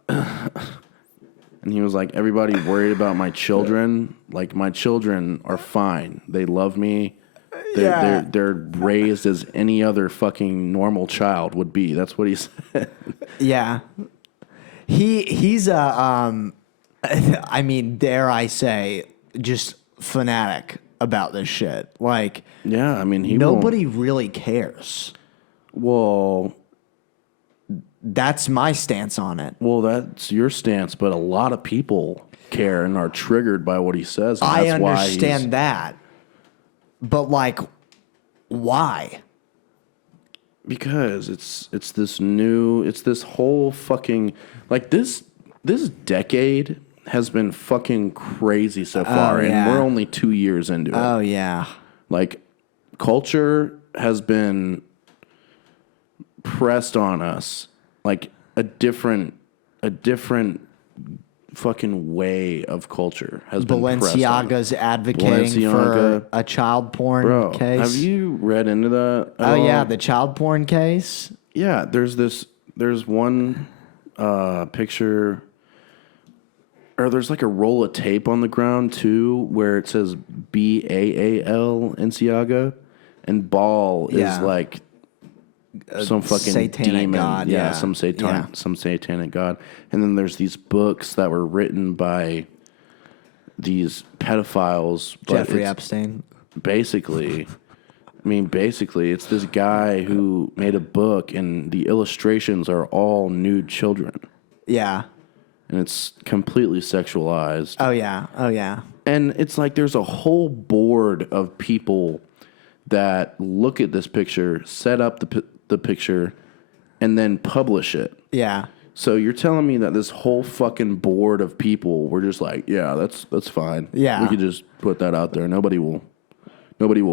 And he was like, "Everybody worried about my children. Like, my children are fine. They love me. They're raised as any other fucking normal child would be." That's what he said. Yeah. He's a I mean, dare I say, just fanatic about this shit. Like, yeah, I mean, nobody really cares. Well, that's my stance on it. Well, that's your stance, but a lot of people care and are triggered by what he says. And I that's understand that. But, like, why? Because it's this whole fucking, like, this decade has been fucking crazy so far, and we're only 2 years into it. Oh, yeah. Like, culture has been pressed on us, like a different fucking way of culture has been pressed on us. Balenciaga's advocating for a child porn case. Have you read into that at Oh, all? yeah, the child porn case? Yeah, there's one picture, or there's like a roll of tape on the ground too, where it says Baal Balenciaga, and Baal is like some fucking satanic demon, god, some satanic god. And then there's these books that were written by these pedophiles, Jeffrey Epstein. Basically, it's this guy who made a book, and the illustrations are all nude children. Yeah. And it's completely sexualized. Oh, yeah. Oh, yeah. And it's like there's a whole board of people that look at this picture, set up the picture, and then publish it. Yeah. So you're telling me that this whole fucking board of people were just like, yeah, that's fine. Yeah. We could just put that out there. Nobody will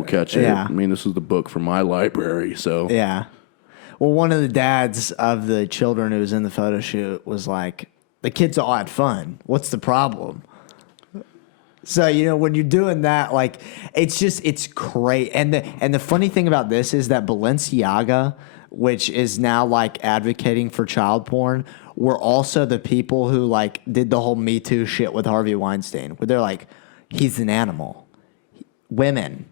catch it. Yeah. I mean, this is the book from my library, so. Yeah. Well, one of the dads of the children who was in the photo shoot was like, the kids all had fun. What's the problem? So, when you're doing that, like, it's great. And the funny thing about this is that Balenciaga, which is now like advocating for child porn, were also the people who like did the whole Me Too shit with Harvey Weinstein, where they're like, he's an animal. Women.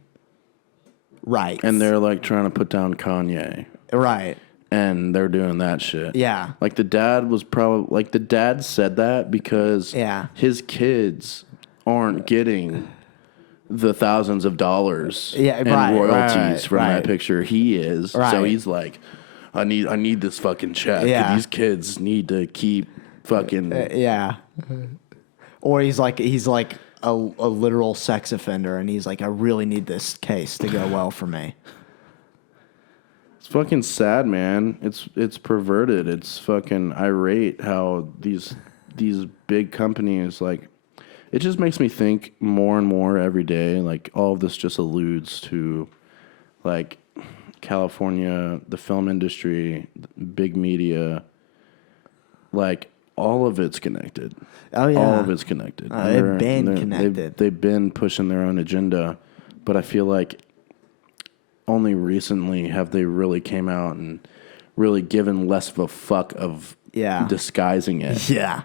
Right. And they're like trying to put down Kanye. Right. and they're doing that shit. Yeah. Like the dad was probably like the dad said that because his kids aren't getting the thousands of dollars in royalties from that picture. He is. So he's like, I need this fucking check. Yeah. These kids need to keep fucking Or he's like a literal sex offender, and he's like, I really need this case to go well for me. It's fucking sad, man. It's perverted. It's fucking irate how these big companies, like, it just makes me think more and more every day. Like, all of this just alludes to, like, California, the film industry, big media. Like, all of it's connected. Oh, yeah. All of it's connected. They've been connected. They've been pushing their own agenda. But I feel like only recently have they really came out and really given less of a fuck of disguising it. Yeah.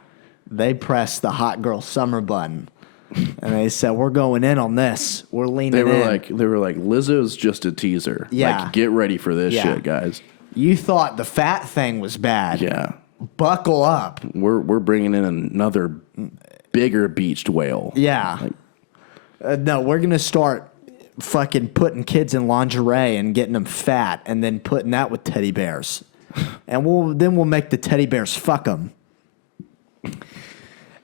They pressed the hot girl summer button, and they said, "We're going in on this. We're leaning in." They were like, Lizzo's just a teaser. Yeah. Like, get ready for this shit, guys. You thought the fat thing was bad. Yeah. Buckle up. We're bringing in another bigger beached whale. Yeah. No, we're gonna start fucking putting kids in lingerie and getting them fat, and then putting that with teddy bears, and we'll make the teddy bears fuck them.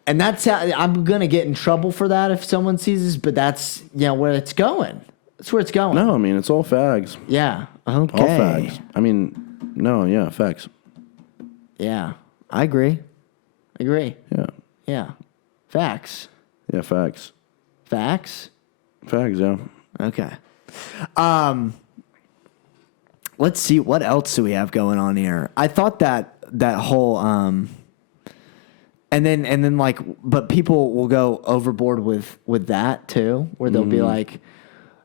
And that's how I'm gonna get in trouble for that if someone sees this, but that's where it's going. That's where it's going. No, I mean it's all fags. Yeah. Okay. All fags. I mean, no, yeah, facts. Yeah, I agree. Yeah. Yeah. Facts. Yeah, facts. Facts. Fags, yeah. Okay. Let's see, what else do we have going on here? I thought that whole and then like, but people will go overboard with that too, where they'll be like,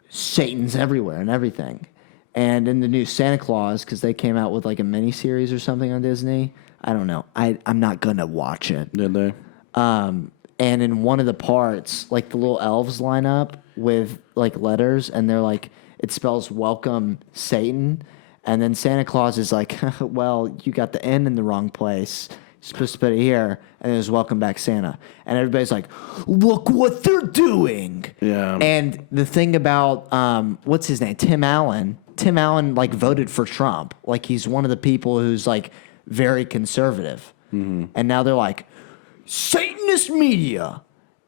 Satan's everywhere and everything. And in the new Santa Claus, because they came out with like a mini series or something on Disney, I don't know. I'm not gonna watch it. Did they? And in one of the parts, like the little elves line up with like letters, and they're like, it spells welcome Satan. And then Santa Claus is like, well, you got the N in the wrong place. You're supposed to put it here. And there's welcome back Santa. And everybody's like, look what they're doing. Yeah. And the thing about, what's his name? Tim Allen. Tim Allen like voted for Trump. Like he's one of the people who's like very conservative. Mm-hmm. And now they're like, Satanist media.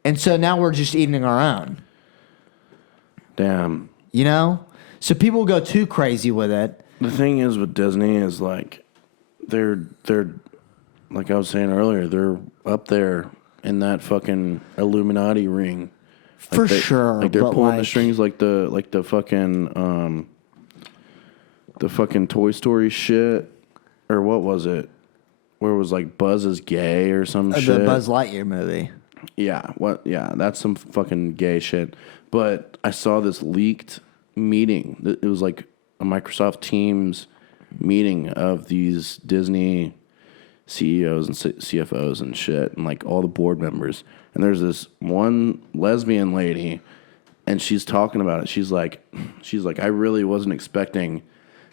And so now we're just eating our own. Damn. You know? So people go too crazy with it. The thing is with Disney is like they're like I was saying earlier, they're up there in that fucking Illuminati ring. Like For sure. Like they're pulling the strings like the fucking Toy Story shit. Or what was it? Where it was like Buzz is gay or some shit. The Buzz Lightyear movie. Yeah, that's some fucking gay shit. But I saw this leaked meeting. It was like a Microsoft Teams meeting of these Disney CEOs and CFOs and shit, and like all the board members. And there's this one lesbian lady, and she's talking about it. She's like, I really wasn't expecting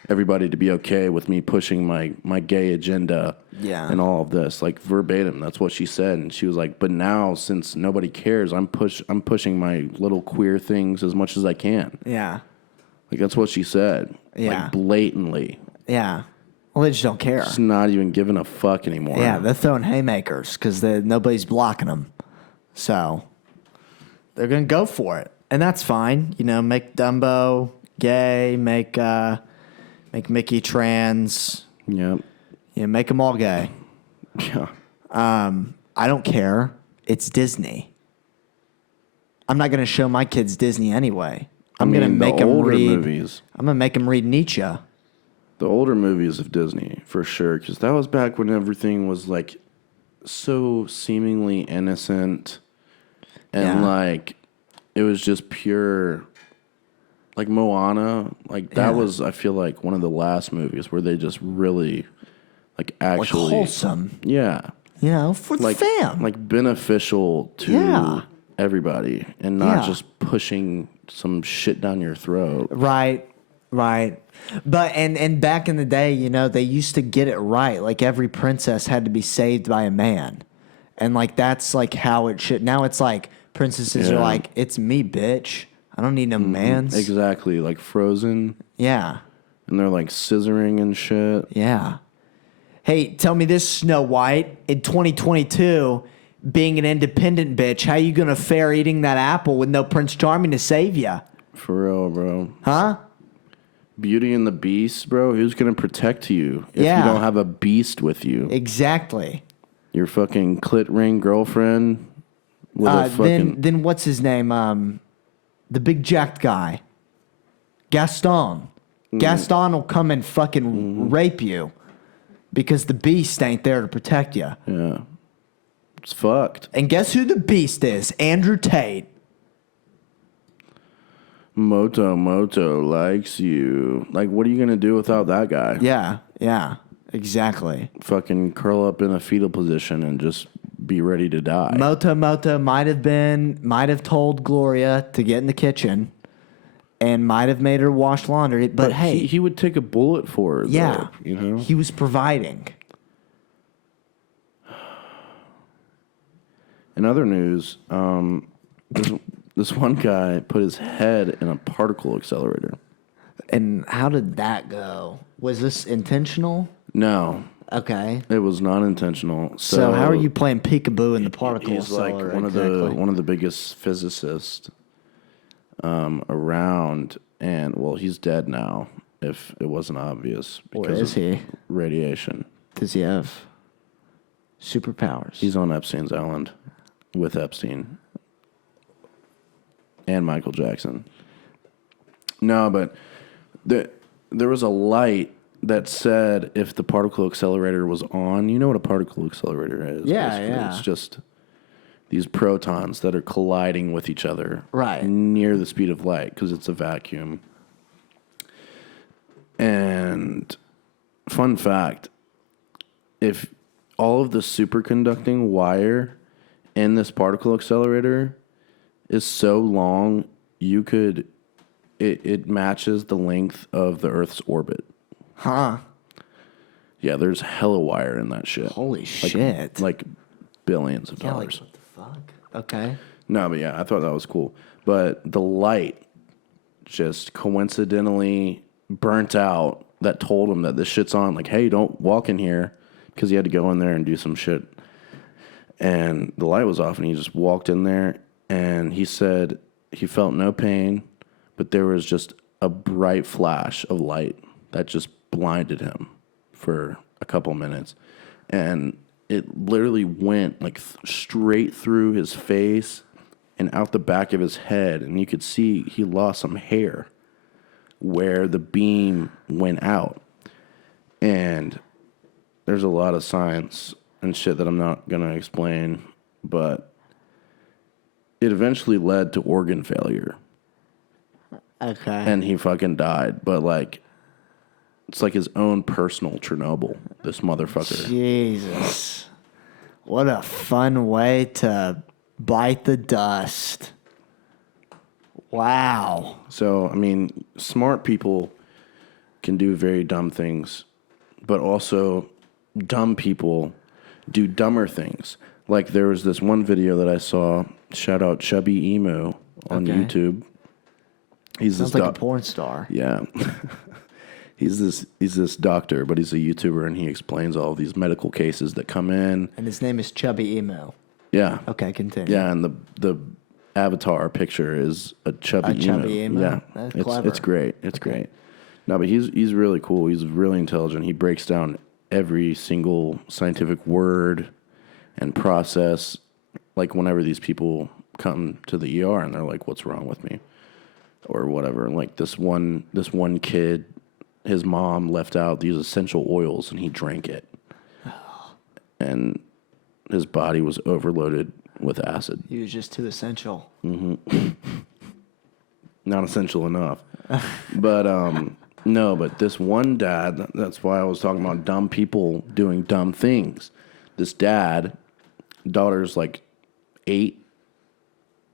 everybody to be okay with me pushing my gay agenda and all of this, like verbatim. That's what she said. And she was like, but now since nobody cares, I'm pushing my little queer things as much as I can. Yeah. Like that's what she said. Yeah. Like blatantly. Yeah. Well, they just don't care. It's not even giving a fuck anymore. Yeah, they're throwing haymakers because nobody's blocking them. So they're going to go for it. And that's fine. You know, make Dumbo gay, make Mickey trans. Yep. You know, make them all gay. Yeah. I don't care. It's Disney. I'm not going to show my kids Disney anyway. I'm going to make them read movies. I'm going to make them read Nietzsche. The older movies of Disney, for sure, because that was back when everything was like so seemingly innocent, and like it was just pure. Like Moana, like that was, I feel like, one of the last movies where they just really, like, actually like wholesome. Yeah, you know, for the fam, like beneficial to everybody, and not just pushing some shit down your throat. Right. Right. But and back in the day, you know, they used to get it right. Like every princess had to be saved by a man. And like that's like how it should. Now it's like princesses are Yeah. like, it's me, bitch. I don't need no mans. Exactly, like Frozen, Yeah. and they're like scissoring and shit. Yeah. Hey, tell me this, Snow White. In 2022, being an independent bitch, how you gonna fare eating that apple with no Prince Charming to save you? For real, bro. Huh? Beauty and the Beast, bro. Who's gonna protect you if Yeah. you don't have a beast with you? Exactly. Your fucking clit ring girlfriend with a fucking. Then what's his name? The big jacked guy, Gaston. Gaston will come and fucking rape you because the beast ain't there to protect you. Yeah, it's fucked. And guess who the beast is? Andrew Tate. Moto likes you. Like, what are you gonna do without that guy? Yeah, exactly. Fucking curl up in a fetal position and just be ready to die. Moto might have told Gloria to get in the kitchen and might have made her wash laundry, but hey, he would take a bullet for her. yeah, though, you know. he was providing. In other news, this one guy put his head in a particle accelerator. And how did that go? Was this intentional? No, Okay. it was not intentional. So how are you playing peekaboo in the particle He's like accelerator? one of the biggest physicists around, and well, he's dead now. If it wasn't obvious, Or because is of he? radiation. Does he have superpowers? He's on Epstein's island with Epstein and Michael Jackson. No, but there was a light that said if the particle accelerator was on. You know what a particle accelerator is? Yeah, basically. yeah. It's just these protons that are colliding with each other Right. near the speed of light because it's a vacuum. And fun fact, if all of the superconducting wire in this particle accelerator is so long, it matches the length of the Earth's orbit. Huh? Yeah, there's hella wire in that shit. Holy shit. Like billions of Yeah, like, dollars. what the fuck? Okay. No, but yeah, I thought that was cool. But the light just coincidentally burnt out that told him that this shit's on. Like, hey, don't walk in here, because he had to go in there and do some shit. And the light was off, and he just walked in there, and he said he felt no pain, but there was just a bright flash of light that just blinded him for a couple minutes. And it literally went like straight through his face and out the back of his head, and you could see he lost some hair where the beam went out. And there's a lot of science and shit that I'm not going to explain, but it eventually led to organ failure. Okay. And he fucking died. But, like, it's like his own personal Chernobyl, this motherfucker. Jesus. What a fun way to bite the dust. Wow. So, I mean, smart people can do very dumb things, but also dumb people do dumber things. Like, there was this one video that I saw, shout out Chubby Emo on Okay. YouTube. He's Sounds this like a porn star. Yeah. He's this doctor, but he's a YouTuber, and he explains all of these medical cases that come in. And his name is Chubby Emo. Yeah. Okay, continue. Yeah, and the avatar picture is a chubby emo. Yeah, That's it's clever. it's great. It's great. No, but he's really cool. He's really intelligent. He breaks down every single scientific word and process. Like whenever these people come to the ER and they're like, "What's wrong with me?" or whatever. Like this one kid, his mom left out these essential oils and he drank it, and his body was overloaded with acid. He was just too essential. Not essential enough. But no, but this one dad, that's why I was talking about dumb people doing dumb things. This dad, daughter's like 8,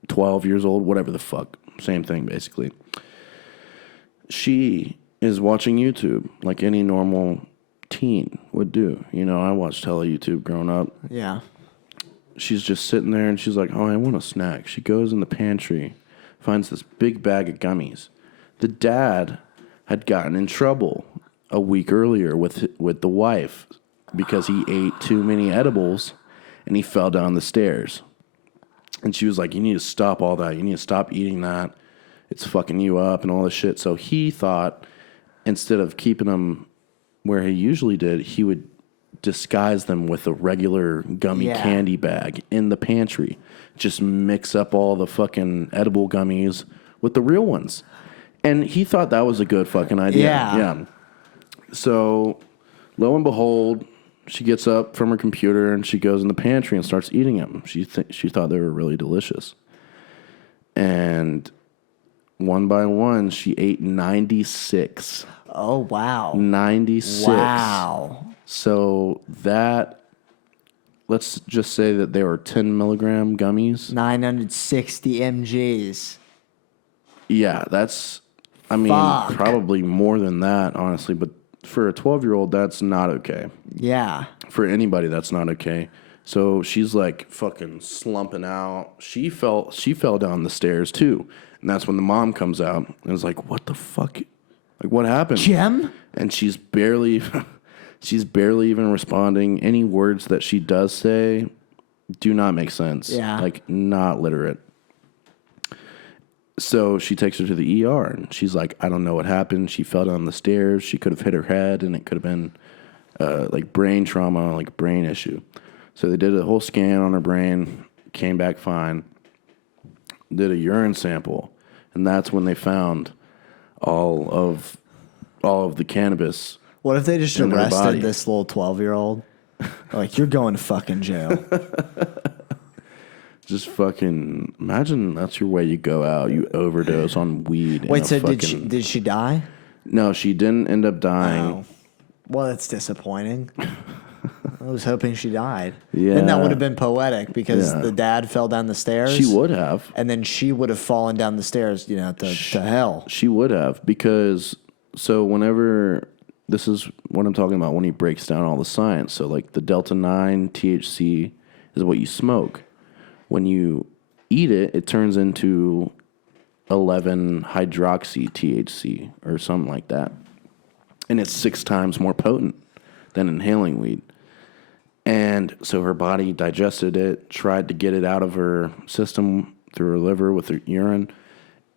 12 years old, whatever the fuck. Same thing, basically. She is watching YouTube like any normal teen would do. You know, I watched hella YouTube growing up. Yeah. She's just sitting there and she's like, oh, I want a snack. She goes in the pantry, finds this big bag of gummies. The dad had gotten in trouble a week earlier with the wife because he ate too many edibles and he fell down the stairs. And she was like, you need to stop all that. You need to stop eating that. It's fucking you up and all this shit. So he thought instead of keeping them where he usually did, he would disguise them with a regular gummy candy bag in the pantry. Just mix up all the fucking edible gummies with the real ones. And he thought that was a good fucking idea. Yeah. So, lo and behold, she gets up from her computer and she goes in the pantry and starts eating them. She thought they were really delicious. And one by one, she ate 96. Oh, wow. 96. Wow. So that, let's just say that they were 10 milligram gummies. 960 mgs. Yeah, that's, I mean, Fuck. probably more than that, honestly. But for a 12-year-old, that's not okay. Yeah. For anybody, that's not okay. So she's like fucking slumping out. She fell down the stairs too. And that's when the mom comes out and is like, what the fuck? Like, what happened? Jim? And she's barely even responding. Any words that she does say do not make sense. Yeah. Like, not literate. So she takes her to the ER, and she's like, I don't know what happened. She fell down the stairs. She could have hit her head, and it could have been like brain trauma, like brain issue. So they did a whole scan on her brain, came back fine, did a urine sample, and that's when they found all of the cannabis. What if they just in her body. arrested this little 12-year-old? Like, you're going to fucking jail. Just fucking imagine that's your way you go out. You overdose on weed. Wait, so did she die? No, she didn't end up dying. Oh. Well, that's disappointing. I was hoping she died. Yeah. And that would have been poetic because the dad fell down the stairs. She would have. And then she would have fallen down the stairs, to hell. She would have, because so whenever, this is what I'm talking about when he breaks down all the science. So like the Delta 9 THC is what you smoke. When you eat it, it turns into 11 hydroxy THC or something like that. And it's 6 times more potent than inhaling weed. And so her body digested it, tried to get it out of her system through her liver with her urine.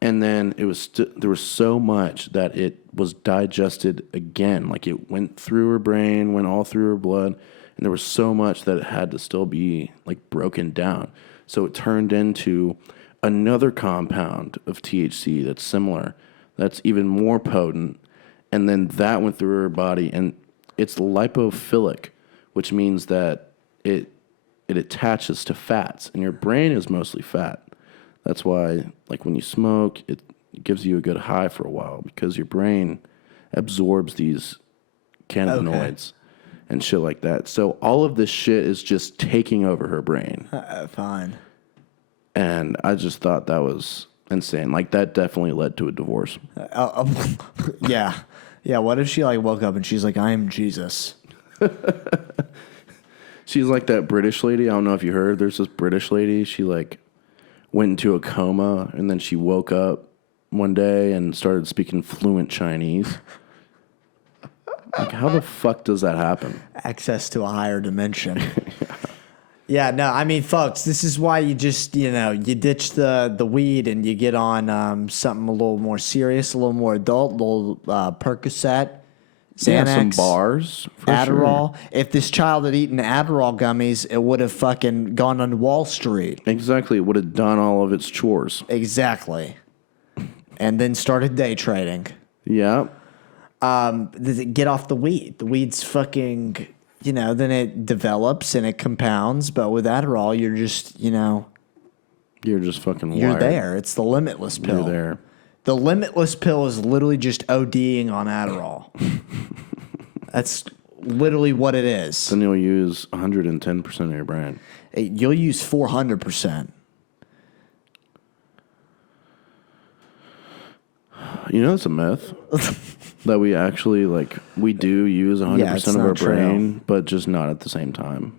And then it was there was so much that it was digested again. Like it went through her brain, went all through her blood. And there was so much that it had to still be like broken down. So it turned into another compound of THC that's similar, that's even more potent. And then that went through her body, and it's lipophilic, which means that it attaches to fats, and your brain is mostly fat. That's why, like when you smoke, it gives you a good high for a while because your brain absorbs these cannabinoids and shit like that. So all of this shit is just taking over her brain. Fine. And I just thought that was insane. Like that definitely led to a divorce. Yeah. Yeah, what if she like woke up and she's like, I am Jesus? She's like that British lady. I don't know if you heard. There's this British lady. She like went into a coma and then she woke up one day and started speaking fluent Chinese. Like, how the fuck does that happen? Access to a higher dimension. Yeah, no, I mean, folks, this is why you just, you ditch the weed and you get on something a little more serious, a little more adult, a little Percocet, Xanax, Yeah, some bars, for Adderall. sure. If this child had eaten Adderall gummies, it would have fucking gone on Wall Street. Exactly. It would have done all of its chores. Exactly. And then started day trading. Yeah. Get off the weed. The weed's fucking, then it develops and it compounds. But with Adderall, you're just, You're just fucking wired. you're there. It's the limitless pill. You're there. The limitless pill is literally just ODing on Adderall. That's literally what it is. Then you'll use 110% of your brain. You'll use 400%. You know, it's a myth that we actually, like, we do use 100% of our brain, but just not at the same time.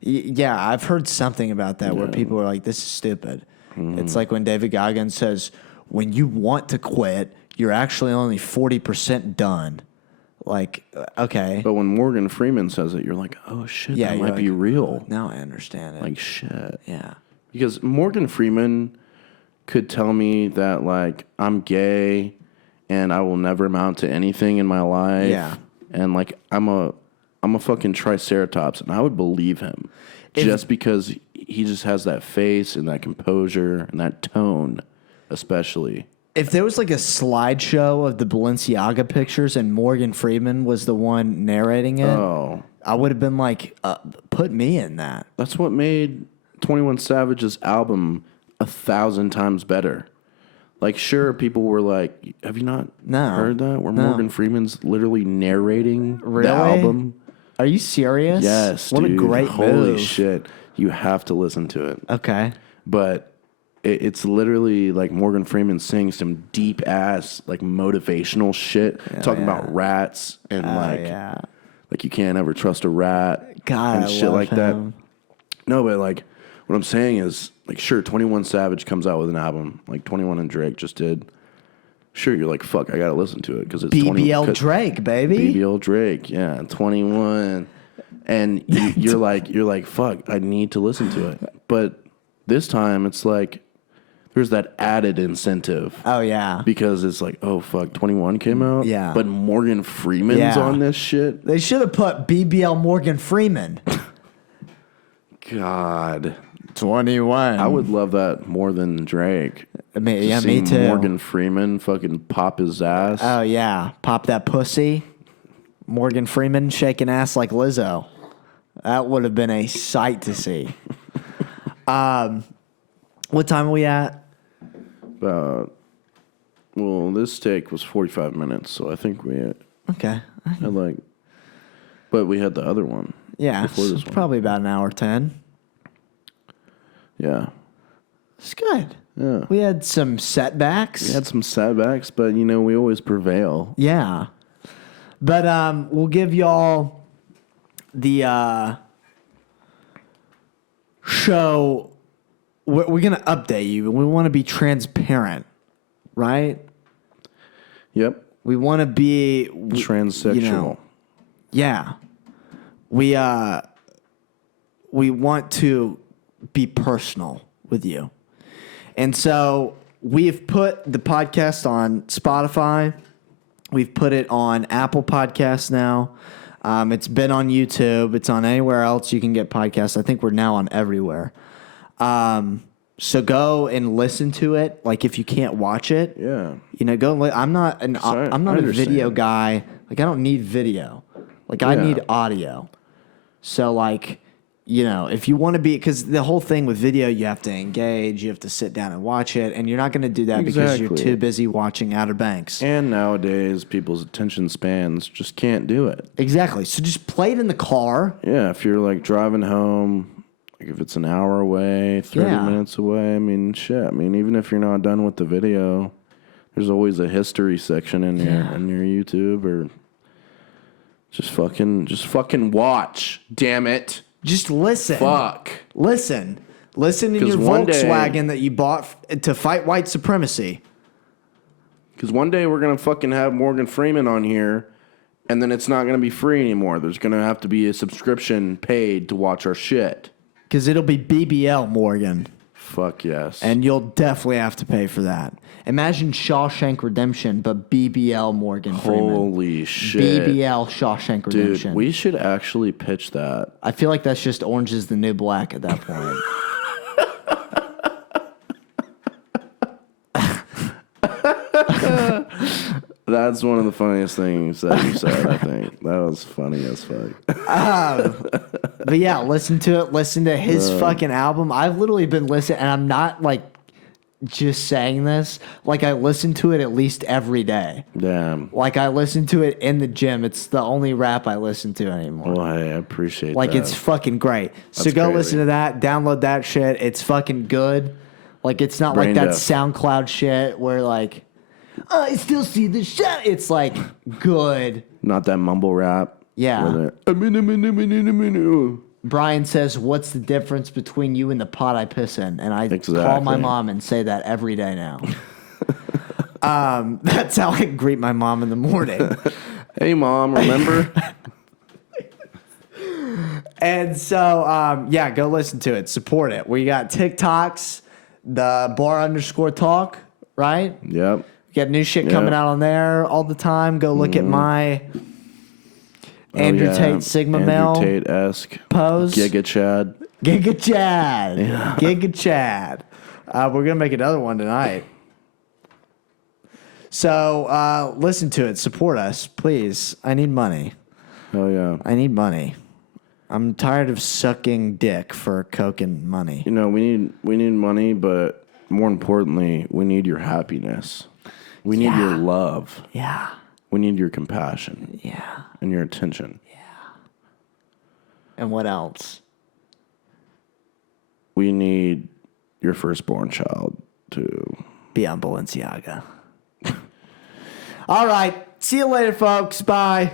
Yeah, I've heard something about that where people are like, this is stupid. It's like when David Goggins says, when you want to quit, you're actually only 40% done. Like, okay. But when Morgan Freeman says it, you're like, oh, shit, that might be real. Now I understand it. Like, shit. Yeah. Because Morgan Freeman could tell me that, like, I'm gay and I will never amount to anything in my life. Yeah. And, like, I'm a fucking triceratops, and I would believe him just because he just has that face and that composure and that tone, especially. If there was like a slideshow of the Balenciaga pictures and Morgan Freeman was the one narrating it, I would have been like, put me in that. That's what made 21 Savage's album 1,000 times better. Like, sure, people were like, have you not heard that? Where Morgan Freeman's literally narrating the album. Are you serious? Yes, what dude. A great Holy move. shit. You have to listen to it. Okay. But it's literally like Morgan Freeman sings some deep ass, like, motivational shit, talking about rats and like you can't ever trust a rat. God, and I shit love like him. that. No, but like what I'm saying is, like, sure, 21 Savage comes out with an album like 21 and Drake just did. Sure, you're like, fuck, I gotta listen to it because it's BBL Drake, baby. BBL Drake, yeah, 21, and you're like, fuck, I need to listen to it. But this time, it's like there's that added incentive. Oh yeah, because it's like, oh fuck, 21 came out, yeah, but Morgan Freeman's on this shit. They should have put BBL Morgan Freeman. God. 21. I would love that more than Drake. Me too. Morgan Freeman fucking pop his ass. Oh, yeah. Pop that pussy. Morgan Freeman shaking ass like Lizzo. That would have been a sight to see. What time are we at? Well, this take was 45 minutes, so I think we had but we had the other one. Yeah, before this one. Probably about an hour 10. Yeah. It's good. Yeah. We had some setbacks. But, you know, we always prevail. Yeah. But we'll give y'all the show. We're going to update you. We want to be transparent, right? Yep. We want to be... Transsexual. You know, yeah. We want to be personal with you. And so we've put the podcast on Spotify. We've put it on Apple Podcasts now. It's been on YouTube. It's on anywhere else you can get podcasts. I think we're now on everywhere. So go and listen to it. Like, if you can't watch it, yeah, you know, go. I'm not a video guy. Like, I don't need video. Like, I need audio. So, like, you know, if you want to be, because the whole thing with video, you have to engage, you have to sit down and watch it, and you're not going to do that because you're too busy watching Outer Banks. And nowadays, people's attention spans just can't do it. Exactly. So just play it in the car. Yeah, if you're like driving home, like if it's an hour away, 30 minutes away, I mean, shit. I mean, even if you're not done with the video, there's always a history section in your YouTube, or just fucking watch. Damn it. Just listen. Fuck. Listen in your Volkswagen that you bought to fight white supremacy. Because one day we're going to fucking have Morgan Freeman on here, and then it's not going to be free anymore. There's going to have to be a subscription paid to watch our shit. Because it'll be BBL Morgan. Fuck yes. And you'll definitely have to pay for that. Imagine Shawshank Redemption, but BBL Morgan Freeman. Holy shit. BBL Shawshank Redemption. Dude, we should actually pitch that. I feel like that's just Orange is the New Black at that point. That's one of the funniest things that you said, I think. That was funny as fuck. But yeah, listen to it. Listen to his fucking album. I've literally been listening, and I'm not like just saying this. Like, I listen to it at least every day. Damn. Like, I listen to it in the gym. It's the only rap I listen to anymore. Well, hey, I appreciate like, that. it's fucking great. So go listen to that. Download that shit. It's fucking good. Like, it's not like that SoundCloud shit where, like, I still see the shot. It's like good. Not that mumble rap. Yeah. Where Brian says, "What's the difference between you and the pot I piss in?" And I call my mom and say that every day now. That's how I greet my mom in the morning. Hey, Mom, remember? And so, yeah, go listen to it. Support it. We got TikToks, the bar_talk, right? Yep. We got new shit coming out on there all the time. Go look at my Andrew Tate Sigma Male Andrew Tate-esque pose. Giga Chad. Giga Chad. Yeah. Giga Chad. We're going to make another one tonight. So listen to it. Support us, please. I need money. Oh, yeah. I need money. I'm tired of sucking dick for Coke and money. You know, we need money, but more importantly, we need your happiness. We need your love. Yeah. We need your compassion. Yeah. And your attention. Yeah. And what else? We need your firstborn child to be on Balenciaga. All right. See you later, folks. Bye.